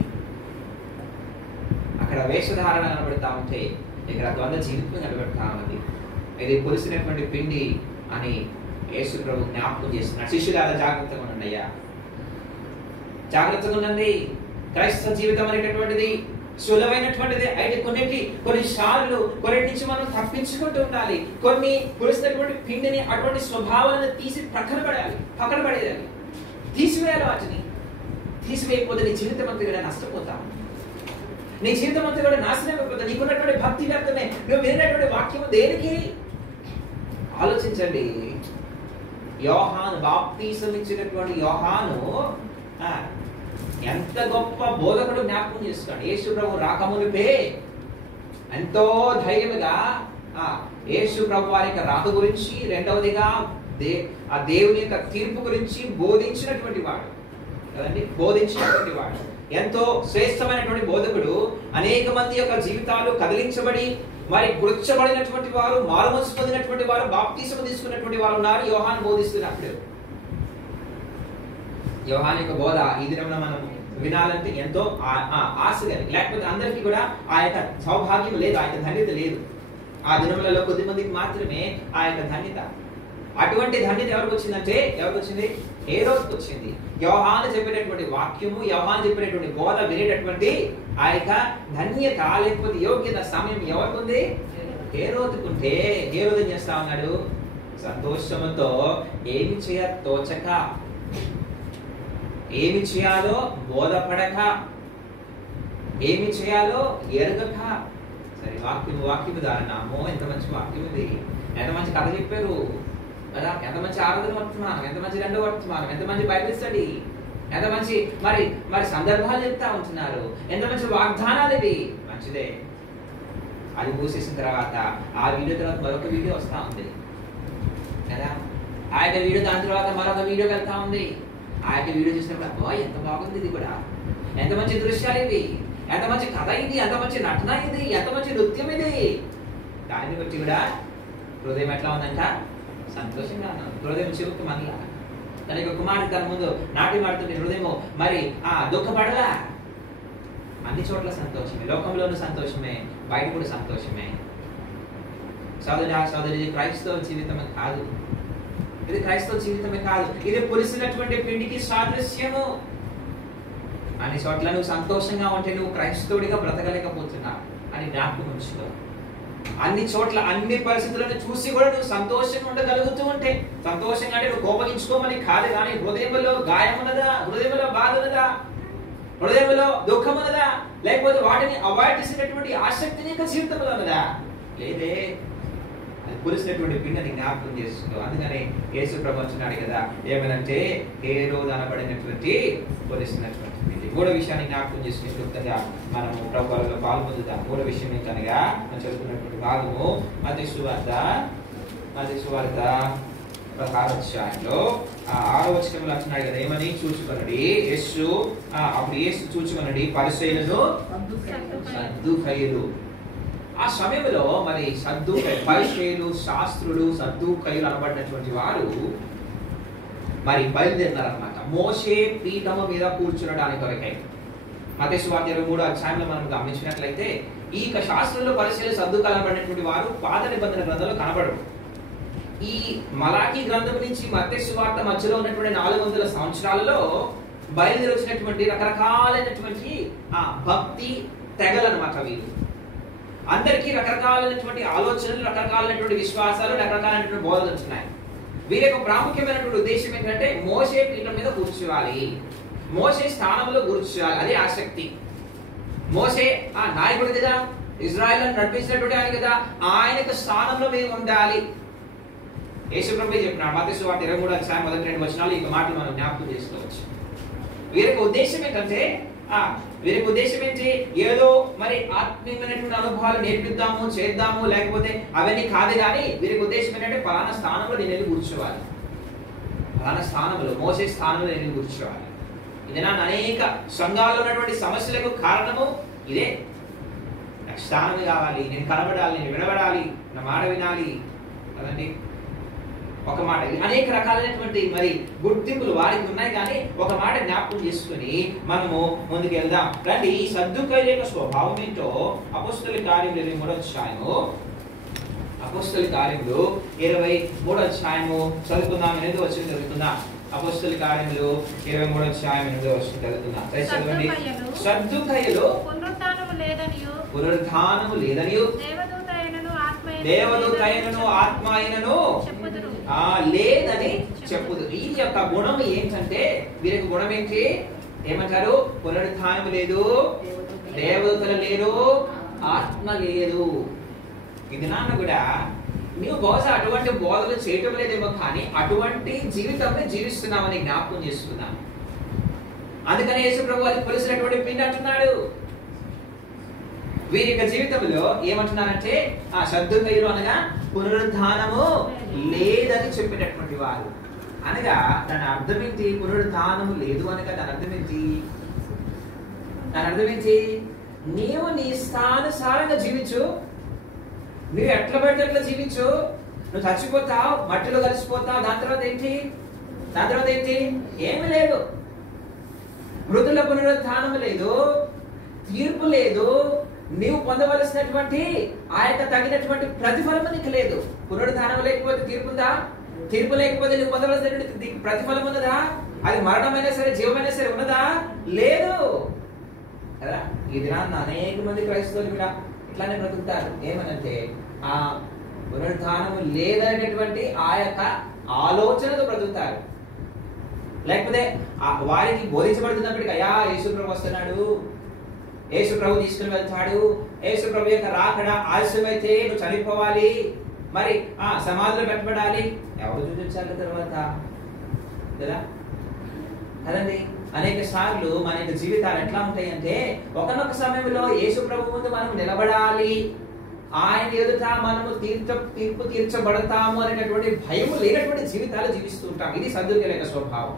అక్కడ వేషధారణ కనబడతా ఉంటే ఇక్కడ ద్వంద్వ జీవితం కనబడతా ఉన్నది. ఇది పులిసినటువంటి పిండి అని యేసు ప్రభు జ్ఞాపకం చేస్తున్నాడు. శిష్యులారా జాగ్రత్తగా ఉండండి అయ్యా, జాగ్రత్తగా ఉండండి. క్రైస్తవ జీవితం అనేటటువంటిది సులభమైనటువంటిది అయితే కొన్నిసార్లు కొన్నిటి నుంచి మనం తప్పించుకుంటూ ఉండాలి. కొన్ని పులిసినటువంటి పిండిని అటువంటి స్వభావాలను తీసి పక్కన పడేయాలి, తీసివేయాలి. వాటిని తీసివేయకపోతే నీ జీవితం అంతా కూడా నష్టపోతావు, నీ జీవితం అంతా కూడా నాశనం అయిపోతుంది. నీకున్నటువంటి భక్తి వ్యర్థమే. నువ్వు వినేటువంటి వాక్యము దేనికి? ఆలోచించండి. యోహాను బాప్తీసం ఇచ్చినటువంటి యోహాను ఎంత గొప్ప బోధకుడు జ్ఞాపకం చేస్తున్నాడు. యేసు ప్రభు రాకమునిపే ఎంతో ధైర్యముగా యేసు ప్రభు వారి యొక్క రాక గురించి, రెండవదిగా ఆ దేవుని యొక్క తీర్పు గురించి బోధించినటువంటి వాడు కదండి, బోధించినటువంటి వాడు. ఎంతో శ్రేష్టమైనటువంటి బోధకుడు. అనేక మంది యొక్క జీవితాలు కదిలించబడి మరి గుర్చబడినటువంటి వారు, మారుమనసు పొందినటువంటి వారు, బాప్తీసము తీసుకున్నటువంటి వారు ఉన్నారు యోహాను బోధిస్తున్నప్పుడు. యోహాను యొక్క బోధ ఈ దినంలో మనం వినాలంటే ఎంతో ఆశ కలిగి, లేకపోతే అందరికీ కూడా ఆ యొక్క సౌభాగ్యం లేదు, ఆ యొక్క ధన్యత లేదు. ఆ దినములలో కొద్ది మందికి మాత్రమే ఆ యొక్క ధన్యత. అటువంటి ధన్యత ఎవరికి వచ్చిందంటే, ఎవరికి వచ్చింది? హేరోదుకు వచ్చింది. యోహాను చెప్పినటువంటి వాక్యము, యోహాను చెప్పినటువంటి బోధ వినేటటువంటి ఆ యొక్క ధన్యత లేకపోతే యోగ్యత సమయం ఎవరికి ఉంది? హేరోదుకుంటే హేరోదు ఏం చేస్తా ఉన్నాడు? సంతోషముతో ఏమి చేయ తోచక, ఏమి చేయాలో బోధపడక, ఏమి చేయాలో ఎరగక, సరే వాక్యము ద్వారా అమ్మో ఎంత మంచి వాక్యం ఇది, ఎంత మంచి కథ చెప్పారు కదా, ఎంత మంచి ఆరాధన వర్తమానం, ఎంత మంచి రెండో వర్తమానం, ఎంత మంచి బైబిల్ స్టడీ, ఎంత మంచి మరి సందర్భాలు చెప్తా ఉంటున్నారు, ఎంత మంచి వాగ్దానాలు ఇవి. మంచిదే. అది పూసేసిన తర్వాత ఆ వీడియో తర్వాత మరొక వీడియో వస్తా ఉంది కదా, ఆ యొక్క వీడియో దాని తర్వాత మరొక వీడియో వెళ్తా ఉంది. ఆ యొక్క వీడియో చూసినప్పుడు అబ్బా ఎంత బాగుంది, ఇది కూడా ఎంత మంచి దృశ్యాలు ఇవి, ఎంత మంచి కథ ఇది, ఎంత మంచి నటన ఇది, ఎంత మంచి నృత్యం ఇది. దాన్ని బట్టి కూడా హృదయం ఎట్లా ఉందంట? సంతోషంగా ఉన్నాను. హృదయం చివుకు మనలా. తన యొక్క కుమారుడు తన ముందు నాట్యం ఆడుతుంది. హృదయం మరి దుఃఖపడలా. అన్ని చోట్ల సంతోషమే, లోకంలోనూ సంతోషమే, బయట కూడా సంతోషమే. సోదరి ఇది క్రైస్తవ జీవితమే కాదు, ఇది క్రైస్తవ జీవితమే కాదు, ఇది పులిసినటువంటి పిండికి సాదృశ్యము. అన్ని చోట్ల నువ్వు సంతోషంగా ఉంటే నువ్వు క్రైస్తవుడిగా బ్రతకలేకపోతున్నావు అని జ్ఞాపకం ఉంచుకో. అన్ని చోట్ల అన్ని పరిస్థితులను చూసి కూడా నువ్వు సంతోషంగా ఉండగలుగుతూ ఉంటే, సంతోషంగా అంటే నువ్వు కోపగించుకోమని కాదు, కానీ హృదయంలో గాయం ఉన్నదా, హృదయంలో బాధ ఉన్నదా, హృదయంలో దుఃఖం ఉన్నదా, లేకపోతే వాటిని అవాయిడ్ చేసేటటువంటి ఆసక్తి నీకు జీవితంలో ఉన్నదా? లేదే. అది పులిసినటువంటి పిండిని జ్ఞాపకం చేసుకో. అందుకని యేసు ప్రభు అంటున్నాడు కదా, ఏమనంటే హేరోదు అనబడినటువంటి పులిసినటువంటి పిండి. మూడో విషయాన్ని జ్ఞాపకం చేసుకుని క్లుప్తంగా మనము ప్రభువులో పాల్పొందుతాం. మూడో విషయం ఏంటనగా మనం చదువుకున్నటువంటి భాగము మత్తయి సువార్త 16వ అధ్యాయంలో 6వ వచనంలో అంటున్నాడు కదా, ఏమని? చూచుకొనడి అప్పుడు యేసు చూచుకొనడి పరిసయ్యులను సద్దూకయ్యులు. ఆ సమయంలో మరి పరిసయ్యులు, శాస్త్రులు, సద్దూకయ్యులు అనబడినటువంటి వారు మరి బయలుదేరినారన్నమాట మోషే పీఠము మీద కూర్చునడానికి కొరకై. మత్తయి సువార్త 23వ అధ్యాయంలో మనం గమనించినట్లయితే ఈ శాస్త్రులు, పరిసయ్యులు, సద్దూకయ్యులు అనబడినటువంటి వారు పాత నిబంధన గ్రంథంలో కనబడరు. ఈ మలాకీ గ్రంథం నుంచి మత్తయి సువార్త మధ్యలో ఉన్నటువంటి 400 సంవత్సరాలలో బయలుదేరి వచ్చినటువంటి రకరకాలైనటువంటి భక్తి తెగలు అనమాట వీరు. అందరికీ రకరకాలైనటువంటి ఆలోచనలు, రకరకాలైనటువంటి విశ్వాసాలు, రకరకాలైనటువంటి బోధనలు వచ్చినాయి. వీరి యొక్క ప్రాముఖ్యమైనటువంటి ఉద్దేశం ఏంటంటే మోషే పీఠం మీద కూర్చోవాలి, మోషే స్థానంలో కూర్చోవాలి. అదే ఆసక్తి. మోషే ఆ నాయకుడు కదా, ఇజ్రాయెల్ నడిపించినటువంటి ఆయన కదా, ఆయన యొక్క స్థానంలో మేము ఉండాలి. యేసు ప్రభువే చెప్పినాడు మత్తయి సువార్త 23:1-2 ఈ మాటలు మనం జ్ఞాపకం చేసుకోవచ్చు. వీరికి ఉద్దేశం ఏంటంటే వీరికి ఉద్దేశం ఏంటి? ఏదో మరి ఆత్మీయమైనటువంటి అనుభవాలు నేర్పిద్దాము, చేద్దాము, లేకపోతే అవన్నీ కాదు. కానీ వీరికి ఉద్దేశం ఏంటంటే పలానా స్థానంలో నేను వెళ్ళి కూర్చోవాలి, పలానా స్థానంలో మోసే స్థానంలో నేను వెళ్ళి కూర్చోవాలి. ఇది నా అనేక సంఘాల్లో ఉన్నటువంటి సమస్యలకు కారణము ఇదే. నాకు స్థానమే కావాలి, నేను కనబడాలి, నేను వినబడాలి, నా మాట వినాలి కదండి. ఒక మాట అనేక రకాలైనటువంటి మరి గుర్తింపులు వారికి ఉన్నాయి. కానీ ఒక మాట జ్ఞాపకం చేసుకుని మనము ముందుకు వెళ్దాం రండి. ఈ సద్దుకైల యొక్క స్వభావం ఏంటో అపోస్తలుల కార్యములు 23వ అధ్యాయము, అపోస్తలుల కార్యములు 23వ అధ్యాయము చదువుకుందాం. 8వ వచనం చదువుకుందాం. అపోస్తలుల కార్యములు 23వ అధ్యాయం 8వ వచనం చదువుకుందాం. చదవండి. సద్దుకైలు పునరుత్థానము లేదనియు దేవదూతైనను ఆత్మాయనను లేదని చెప్పుదు. ఈ యొక్క గుణం ఏంటంటే వీరికి గుణం ఏంటి? ఏమంటారు? పునరుత్థానం లేదు, దేవదూతలు లేరు, ఆత్మ లేదు. ఇది నాన్న కూడా నువ్వు బహుశా అటువంటి బోధలు చేయటం లేదేమో, కానీ అటువంటి జీవితాన్ని జీవిస్తున్నామని జ్ఞాపకం చేసుకున్నాను. అందుకని యేసు ప్రభు అది కొలిసినటువంటి పిండి అంటున్నాడు. వీరి యొక్క జీవితంలో ఏమంటున్నారంటే సద్దుకైలు అనగా పునరుద్ధానము లేదని చెప్పినటువంటి వారు. అనగా దాని అర్థం ఏంటి? పునరుద్ధానము లేదు అనగా దాని అర్థం ఏంటి? దాని అర్థం ఏంటి? నీవు నీ స్థానుసారంగా జీవించు, నువ్వు ఎట్లా పడితే అట్లా జీవించు, నువ్వు చచ్చిపోతావు, మట్టిలో కలిసిపోతావు. దాని తర్వాత ఏంటి? దాని తర్వాత ఏంటి? ఏమి లేదు. మృతుల పునరుద్ధానము లేదు, తీర్పు లేదు, నీవు పొందవలసినటువంటి ఆ యొక్క తగినటువంటి ప్రతిఫలము నీకు లేదు. పునరుద్ధానం లేకపోతే తీర్పుందా? తీర్పు లేకపోతే నీకు పొందవలసినటువంటి ప్రతిఫలం ఉన్నదా? అది మరణమైనా సరే జీవమైనా సరే ఉన్నదా? లేదు కదా. ఈ దినాన్ని అనేక మంది క్రైస్తవులు కూడా ఇట్లానే బ్రతుకుతారు. ఏమనంటే ఆ పునరుద్ధానము లేదనేటువంటి ఆ యొక్క ఆలోచనతో బ్రతుకుతారు. లేకపోతే వారికి బోధించబడుతున్నప్పటికీ అయ్యా యేసు ప్రభు వస్తున్నాడు, యేసు ప్రభు తీసుకుని వెళ్తాడు, యేసు ప్రభు యొక్క రాకడ ఆలస్యమైతే నువ్వు చనిపోవాలి, మరి సమాధిలో పెట్టబడాలి. ఎవరు చూపించాలి తర్వాత కదా కదండి. అనేక సార్లు మన యొక్క జీవితాలు ఎట్లా ఉంటాయి అంటే ఒకనొక సమయంలో యేసు ప్రభు ముందు మనం నిలబడాలి, ఆయన ఎదుట మనము తీర్పు తీర్చబడతాము అనేటటువంటి భయం లేనటువంటి జీవితాలు జీవిస్తూ ఉంటాం. ఇది సద్దుకైల యొక్క స్వభావం.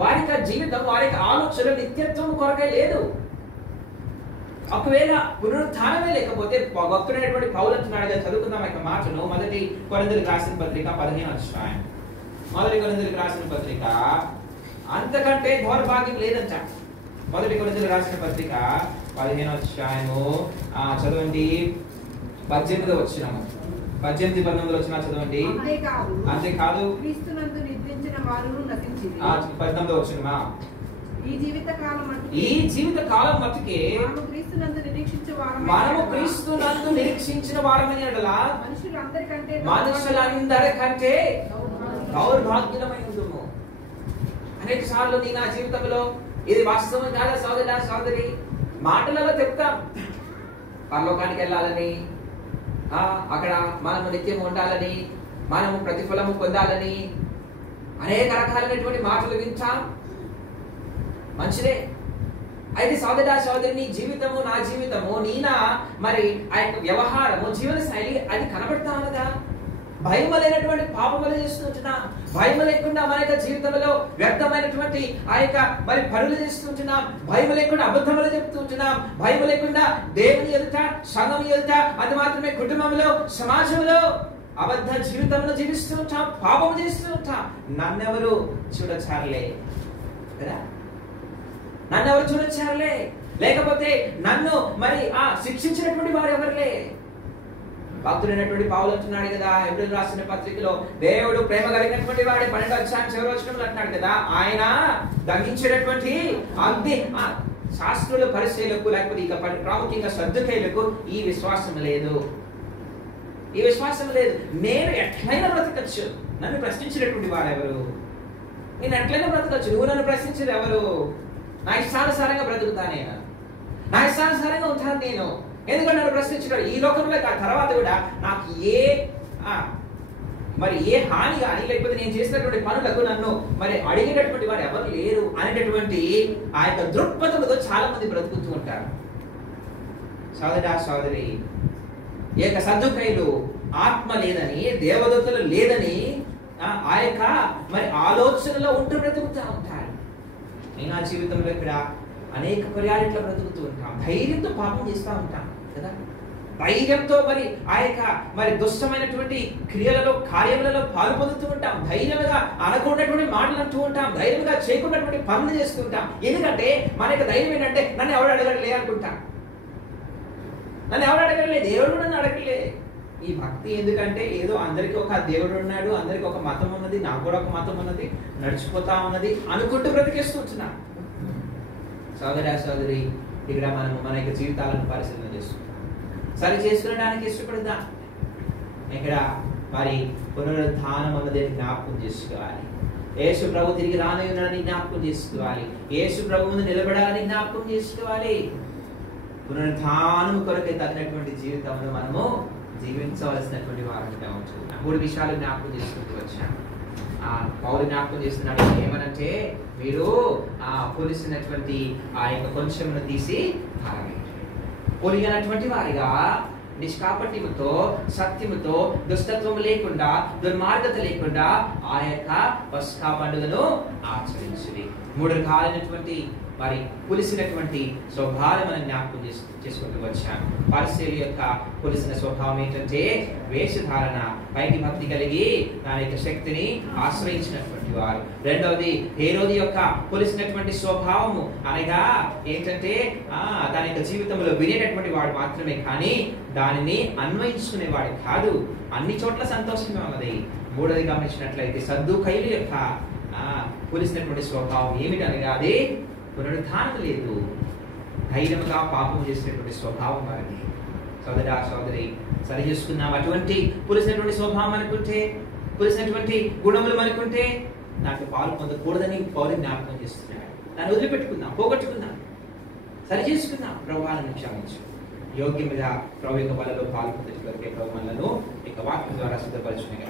వారికి ఆ జీవితం, వారికి ఆలోచన నిత్యత్వం కొరకే లేదు. ఒకవేళ పునరుత్థానమే లేకపోతే భక్తుడైనటువంటి పౌలు అంటున్నాడు కదా, చదువుకుందాం యొక్క మాటను. 1 కొరింథీయులకు రాసిన పత్రిక 15వ అధ్యాయం. 1 కొరింథీయులకు రాసిన పత్రిక అంతకంటే దౌర్భాగ్యం లేదంట. 1 కొరింథీయులకు రాసిన పత్రిక 15వ అధ్యాయము చదవండి. 18వ వచనము, 18-19 వచనాలు చదవండి. అంతేకాదు 19వ వచనమా, ఈ జీవిత కాలం మట్టుకే మనము క్రీస్తునందు నిరీక్షించిన వారమని అడలా మనుషులందరికంటే దౌర్భాగ్యులమై ఉందుము. అనేక సార్లు నీ నా జీవితంలో ఇది వాస్తవం కాదా సోదరా సోదరి? మాటలలో చెప్తాం పరలోకానికి వెళ్ళాలని, అక్కడ మనము నిత్యం ఉండాలని, మనము ప్రతిఫలము పొందాలని అనేక రకాలైనటువంటి మాటలు వింటాం. మంచిదే. అయితే సోదరా సోదరి, నీ జీవితము, నా జీవితము, నీనా మరి ఆ యొక్క వ్యవహారము, జీవన శైలి అది కనబడతా ఉన్నదా? భయం లేనటువంటి పాపములు చేస్తుంటున్నా, భయం లేకుండా మన యొక్క జీవితంలో వ్యర్థమైనటువంటి ఆ యొక్క మరి పనులు చేస్తుంటున్నాం, భయం లేకుండా అబద్ధములు చెప్తుంటున్నాం, భయం లేకుండా దేవుని ఎదుట, సంఘం ఎదుట, అది మాత్రమే కుటుంబంలో, సమాజంలో అబద్ధ జీవితంలో జీవిస్తూ ఉంటాం, పాపం చేస్తూ ఉంటాం. నన్నెవరు చూడచారులే కదా, నన్నెవరు చూడచారులే, లేకపోతే నన్ను మరి శిక్షించినటువంటి వారు ఎవరులే. భక్తుడైనటువంటి పౌలు అంటున్నాడు కదా హెబ్రీయులకు రాసిన పత్రికలో, దేవుడు ప్రేమ కలిగినటువంటి వాడే 12వ అధ్యాయం చివరి వచనంలో అంటున్నాడు కదా, ఆయన దహించేటటువంటి అగ్ని శాస్త్రుల పరిశీలకు లేకపోతే ఇక ప్రాముఖ్యంగా సద్దుకైలకు ఈ విశ్వాసం లేదు. ఈ విశ్వాసం లేదు. నేను ఎట్లయినా బ్రతకచ్చు. నన్ను ప్రశ్నించినటువంటి వారెవరు? నేను ఎట్లయినా బ్రతకచ్చు. నువ్వు నన్ను ప్రశ్నించేది ఎవరు? నా ఇష్టానుసారంగా బ్రతుకుతా నేను. నా ఇష్టానుసారంగా ఉంటాను నేను. ఎందుకంటే నన్ను ప్రశ్నించాడు. ఈ లోకంలో తర్వాత కూడా నాకు మరి ఏ హాని కానీ లేకపోతే నేను చేసినటువంటి పనులకు నన్ను మరి అడిగేటటువంటి వారు ఎవరు లేరు అనేటటువంటి ఆ యొక్క దృక్పథంతో చాలా మంది బ్రతుకుతూ ఉంటారు. సోదరి, ఈ యొక్క సద్దుకైలు ఆత్మ లేదని, దేవదూతలు లేదని ఆ యొక్క మరి ఆలోచనలో ఉంటూ బ్రతుకుతూ ఉంటారు. నేను ఆ జీవితంలో ఇక్కడ అనేక పర్యాలు ఇట్లా బ్రతుకుతూ ఉంటాం. ధైర్యంతో పాపం చేస్తూ ఉంటాం కదా. ధైర్యంతో మరి ఆ యొక్క మరి దుష్టమైనటువంటి క్రియలలో కార్యములలో పాల్పొందుతూ ఉంటాం. ధైర్యంగా అనకూడనటువంటి మాటలు అంటూ ఉంటాం. ధైర్యంగా చేయకున్నటువంటి పనులు చేస్తుంటాం. ఎందుకంటే మన యొక్క ధైర్యం ఏంటంటే నన్ను ఎవరు అడగలే అనుకుంటాం. నన్ను ఎవరు అడగలే, దేవుడు నన్ను అడగలే. ఈ భక్తి ఎందుకంటే ఏదో అందరికీ ఒక దేవుడు ఉన్నాడు, అందరికి ఒక మతం ఉన్నది, నాకు కూడా ఒక మతం ఉన్నది, నడిచిపోతా ఉన్నది అనుకుంటూ బ్రతికేస్తుంటున్నా. సోదరి, ఇక్కడ మనము మన యొక్క జీవితాలను పరిశీలన చేస్తున్నాం. సరి చేసుకునడానికి ఇష్టపడదాం. ఇక్కడ మరి పునరుద్ధానం అన్నది జ్ఞాపకం చేసుకోవాలి. యేసు ప్రభు తిరిగి రానయ్యున్నాడని జ్ఞాపకం చేసుకోవాలి. యేసు ప్రభు ముందు నిలబడాలని జ్ఞాపకం చేసుకోవాలి. పునరుద్ధానం కొరకే తగినటువంటి జీవితంలో మనము జీవించవలసినటువంటి వారంగా ఉంటుంది. 3 విషయాలు జ్ఞాపకం చేసుకుంటూ వచ్చాను. పౌలు జ్ఞాపకం చేస్తున్నాడు ఏమనంటే, మీరు పొలిసినటువంటి ఆ యొక్క కొంచెంను తీసి పొలిగినటువంటి వారిగా నిష్కాపట్యముతో, సత్యముతో, దుష్టత్వము లేకుండా, దుర్మార్గత లేకుండా ఆ యొక్క పస్కా పండుగను ఆచరించింది. 3 రకాలైనటువంటి మరి పులిసినటువంటి స్వభావం మనం జ్ఞాపకం చేసుకుంటూ వచ్చాను. పరిశీలి యొక్క పులిసిన స్వభావం ఏంటంటే వేషధారణ, పైకి భక్తి కలిగి దాని యొక్క శక్తిని ఆశ్రయించినటువంటి వారు. రెండవది హేరోది యొక్క పులిసినటువంటి స్వభావము అనగా ఏంటంటే దాని యొక్క జీవితంలో వినేటటువంటి వాడు మాత్రమే కానీ దానిని అన్వయించుకునేవాడు కాదు. అన్ని చోట్ల సంతోషంగా ఉన్నది. మూడవది గమనించినట్లయితే సద్దుకైలు యొక్క పులిసినటువంటి స్వభావం ఏమిటనగా అది పునరుద్ధానం లేదు. ధైర్యంగా పాపం చేసినటువంటి స్వభావం వారిని. సోదరి సరి చేసుకున్నాం. అటువంటి పులిసినటువంటి స్వభావం అనుకుంటే, పులిసినటువంటి గుణములు అనుకుంటే నాకు పాలు పొందకూడదని పౌలు జ్ఞాపకం చేస్తున్నాడు. దాన్ని వదిలిపెట్టుకుందాం, పోగొట్టుకుందాం, సరి చేసుకుందాం. ప్రభువాలను క్షమించు. యోగ్యముగా ప్రభు యొక్క బలలో పాలు పొందడానికి ప్రభు మనలను ఇక వాక్యం ద్వారా సిద్ధపరచుకునే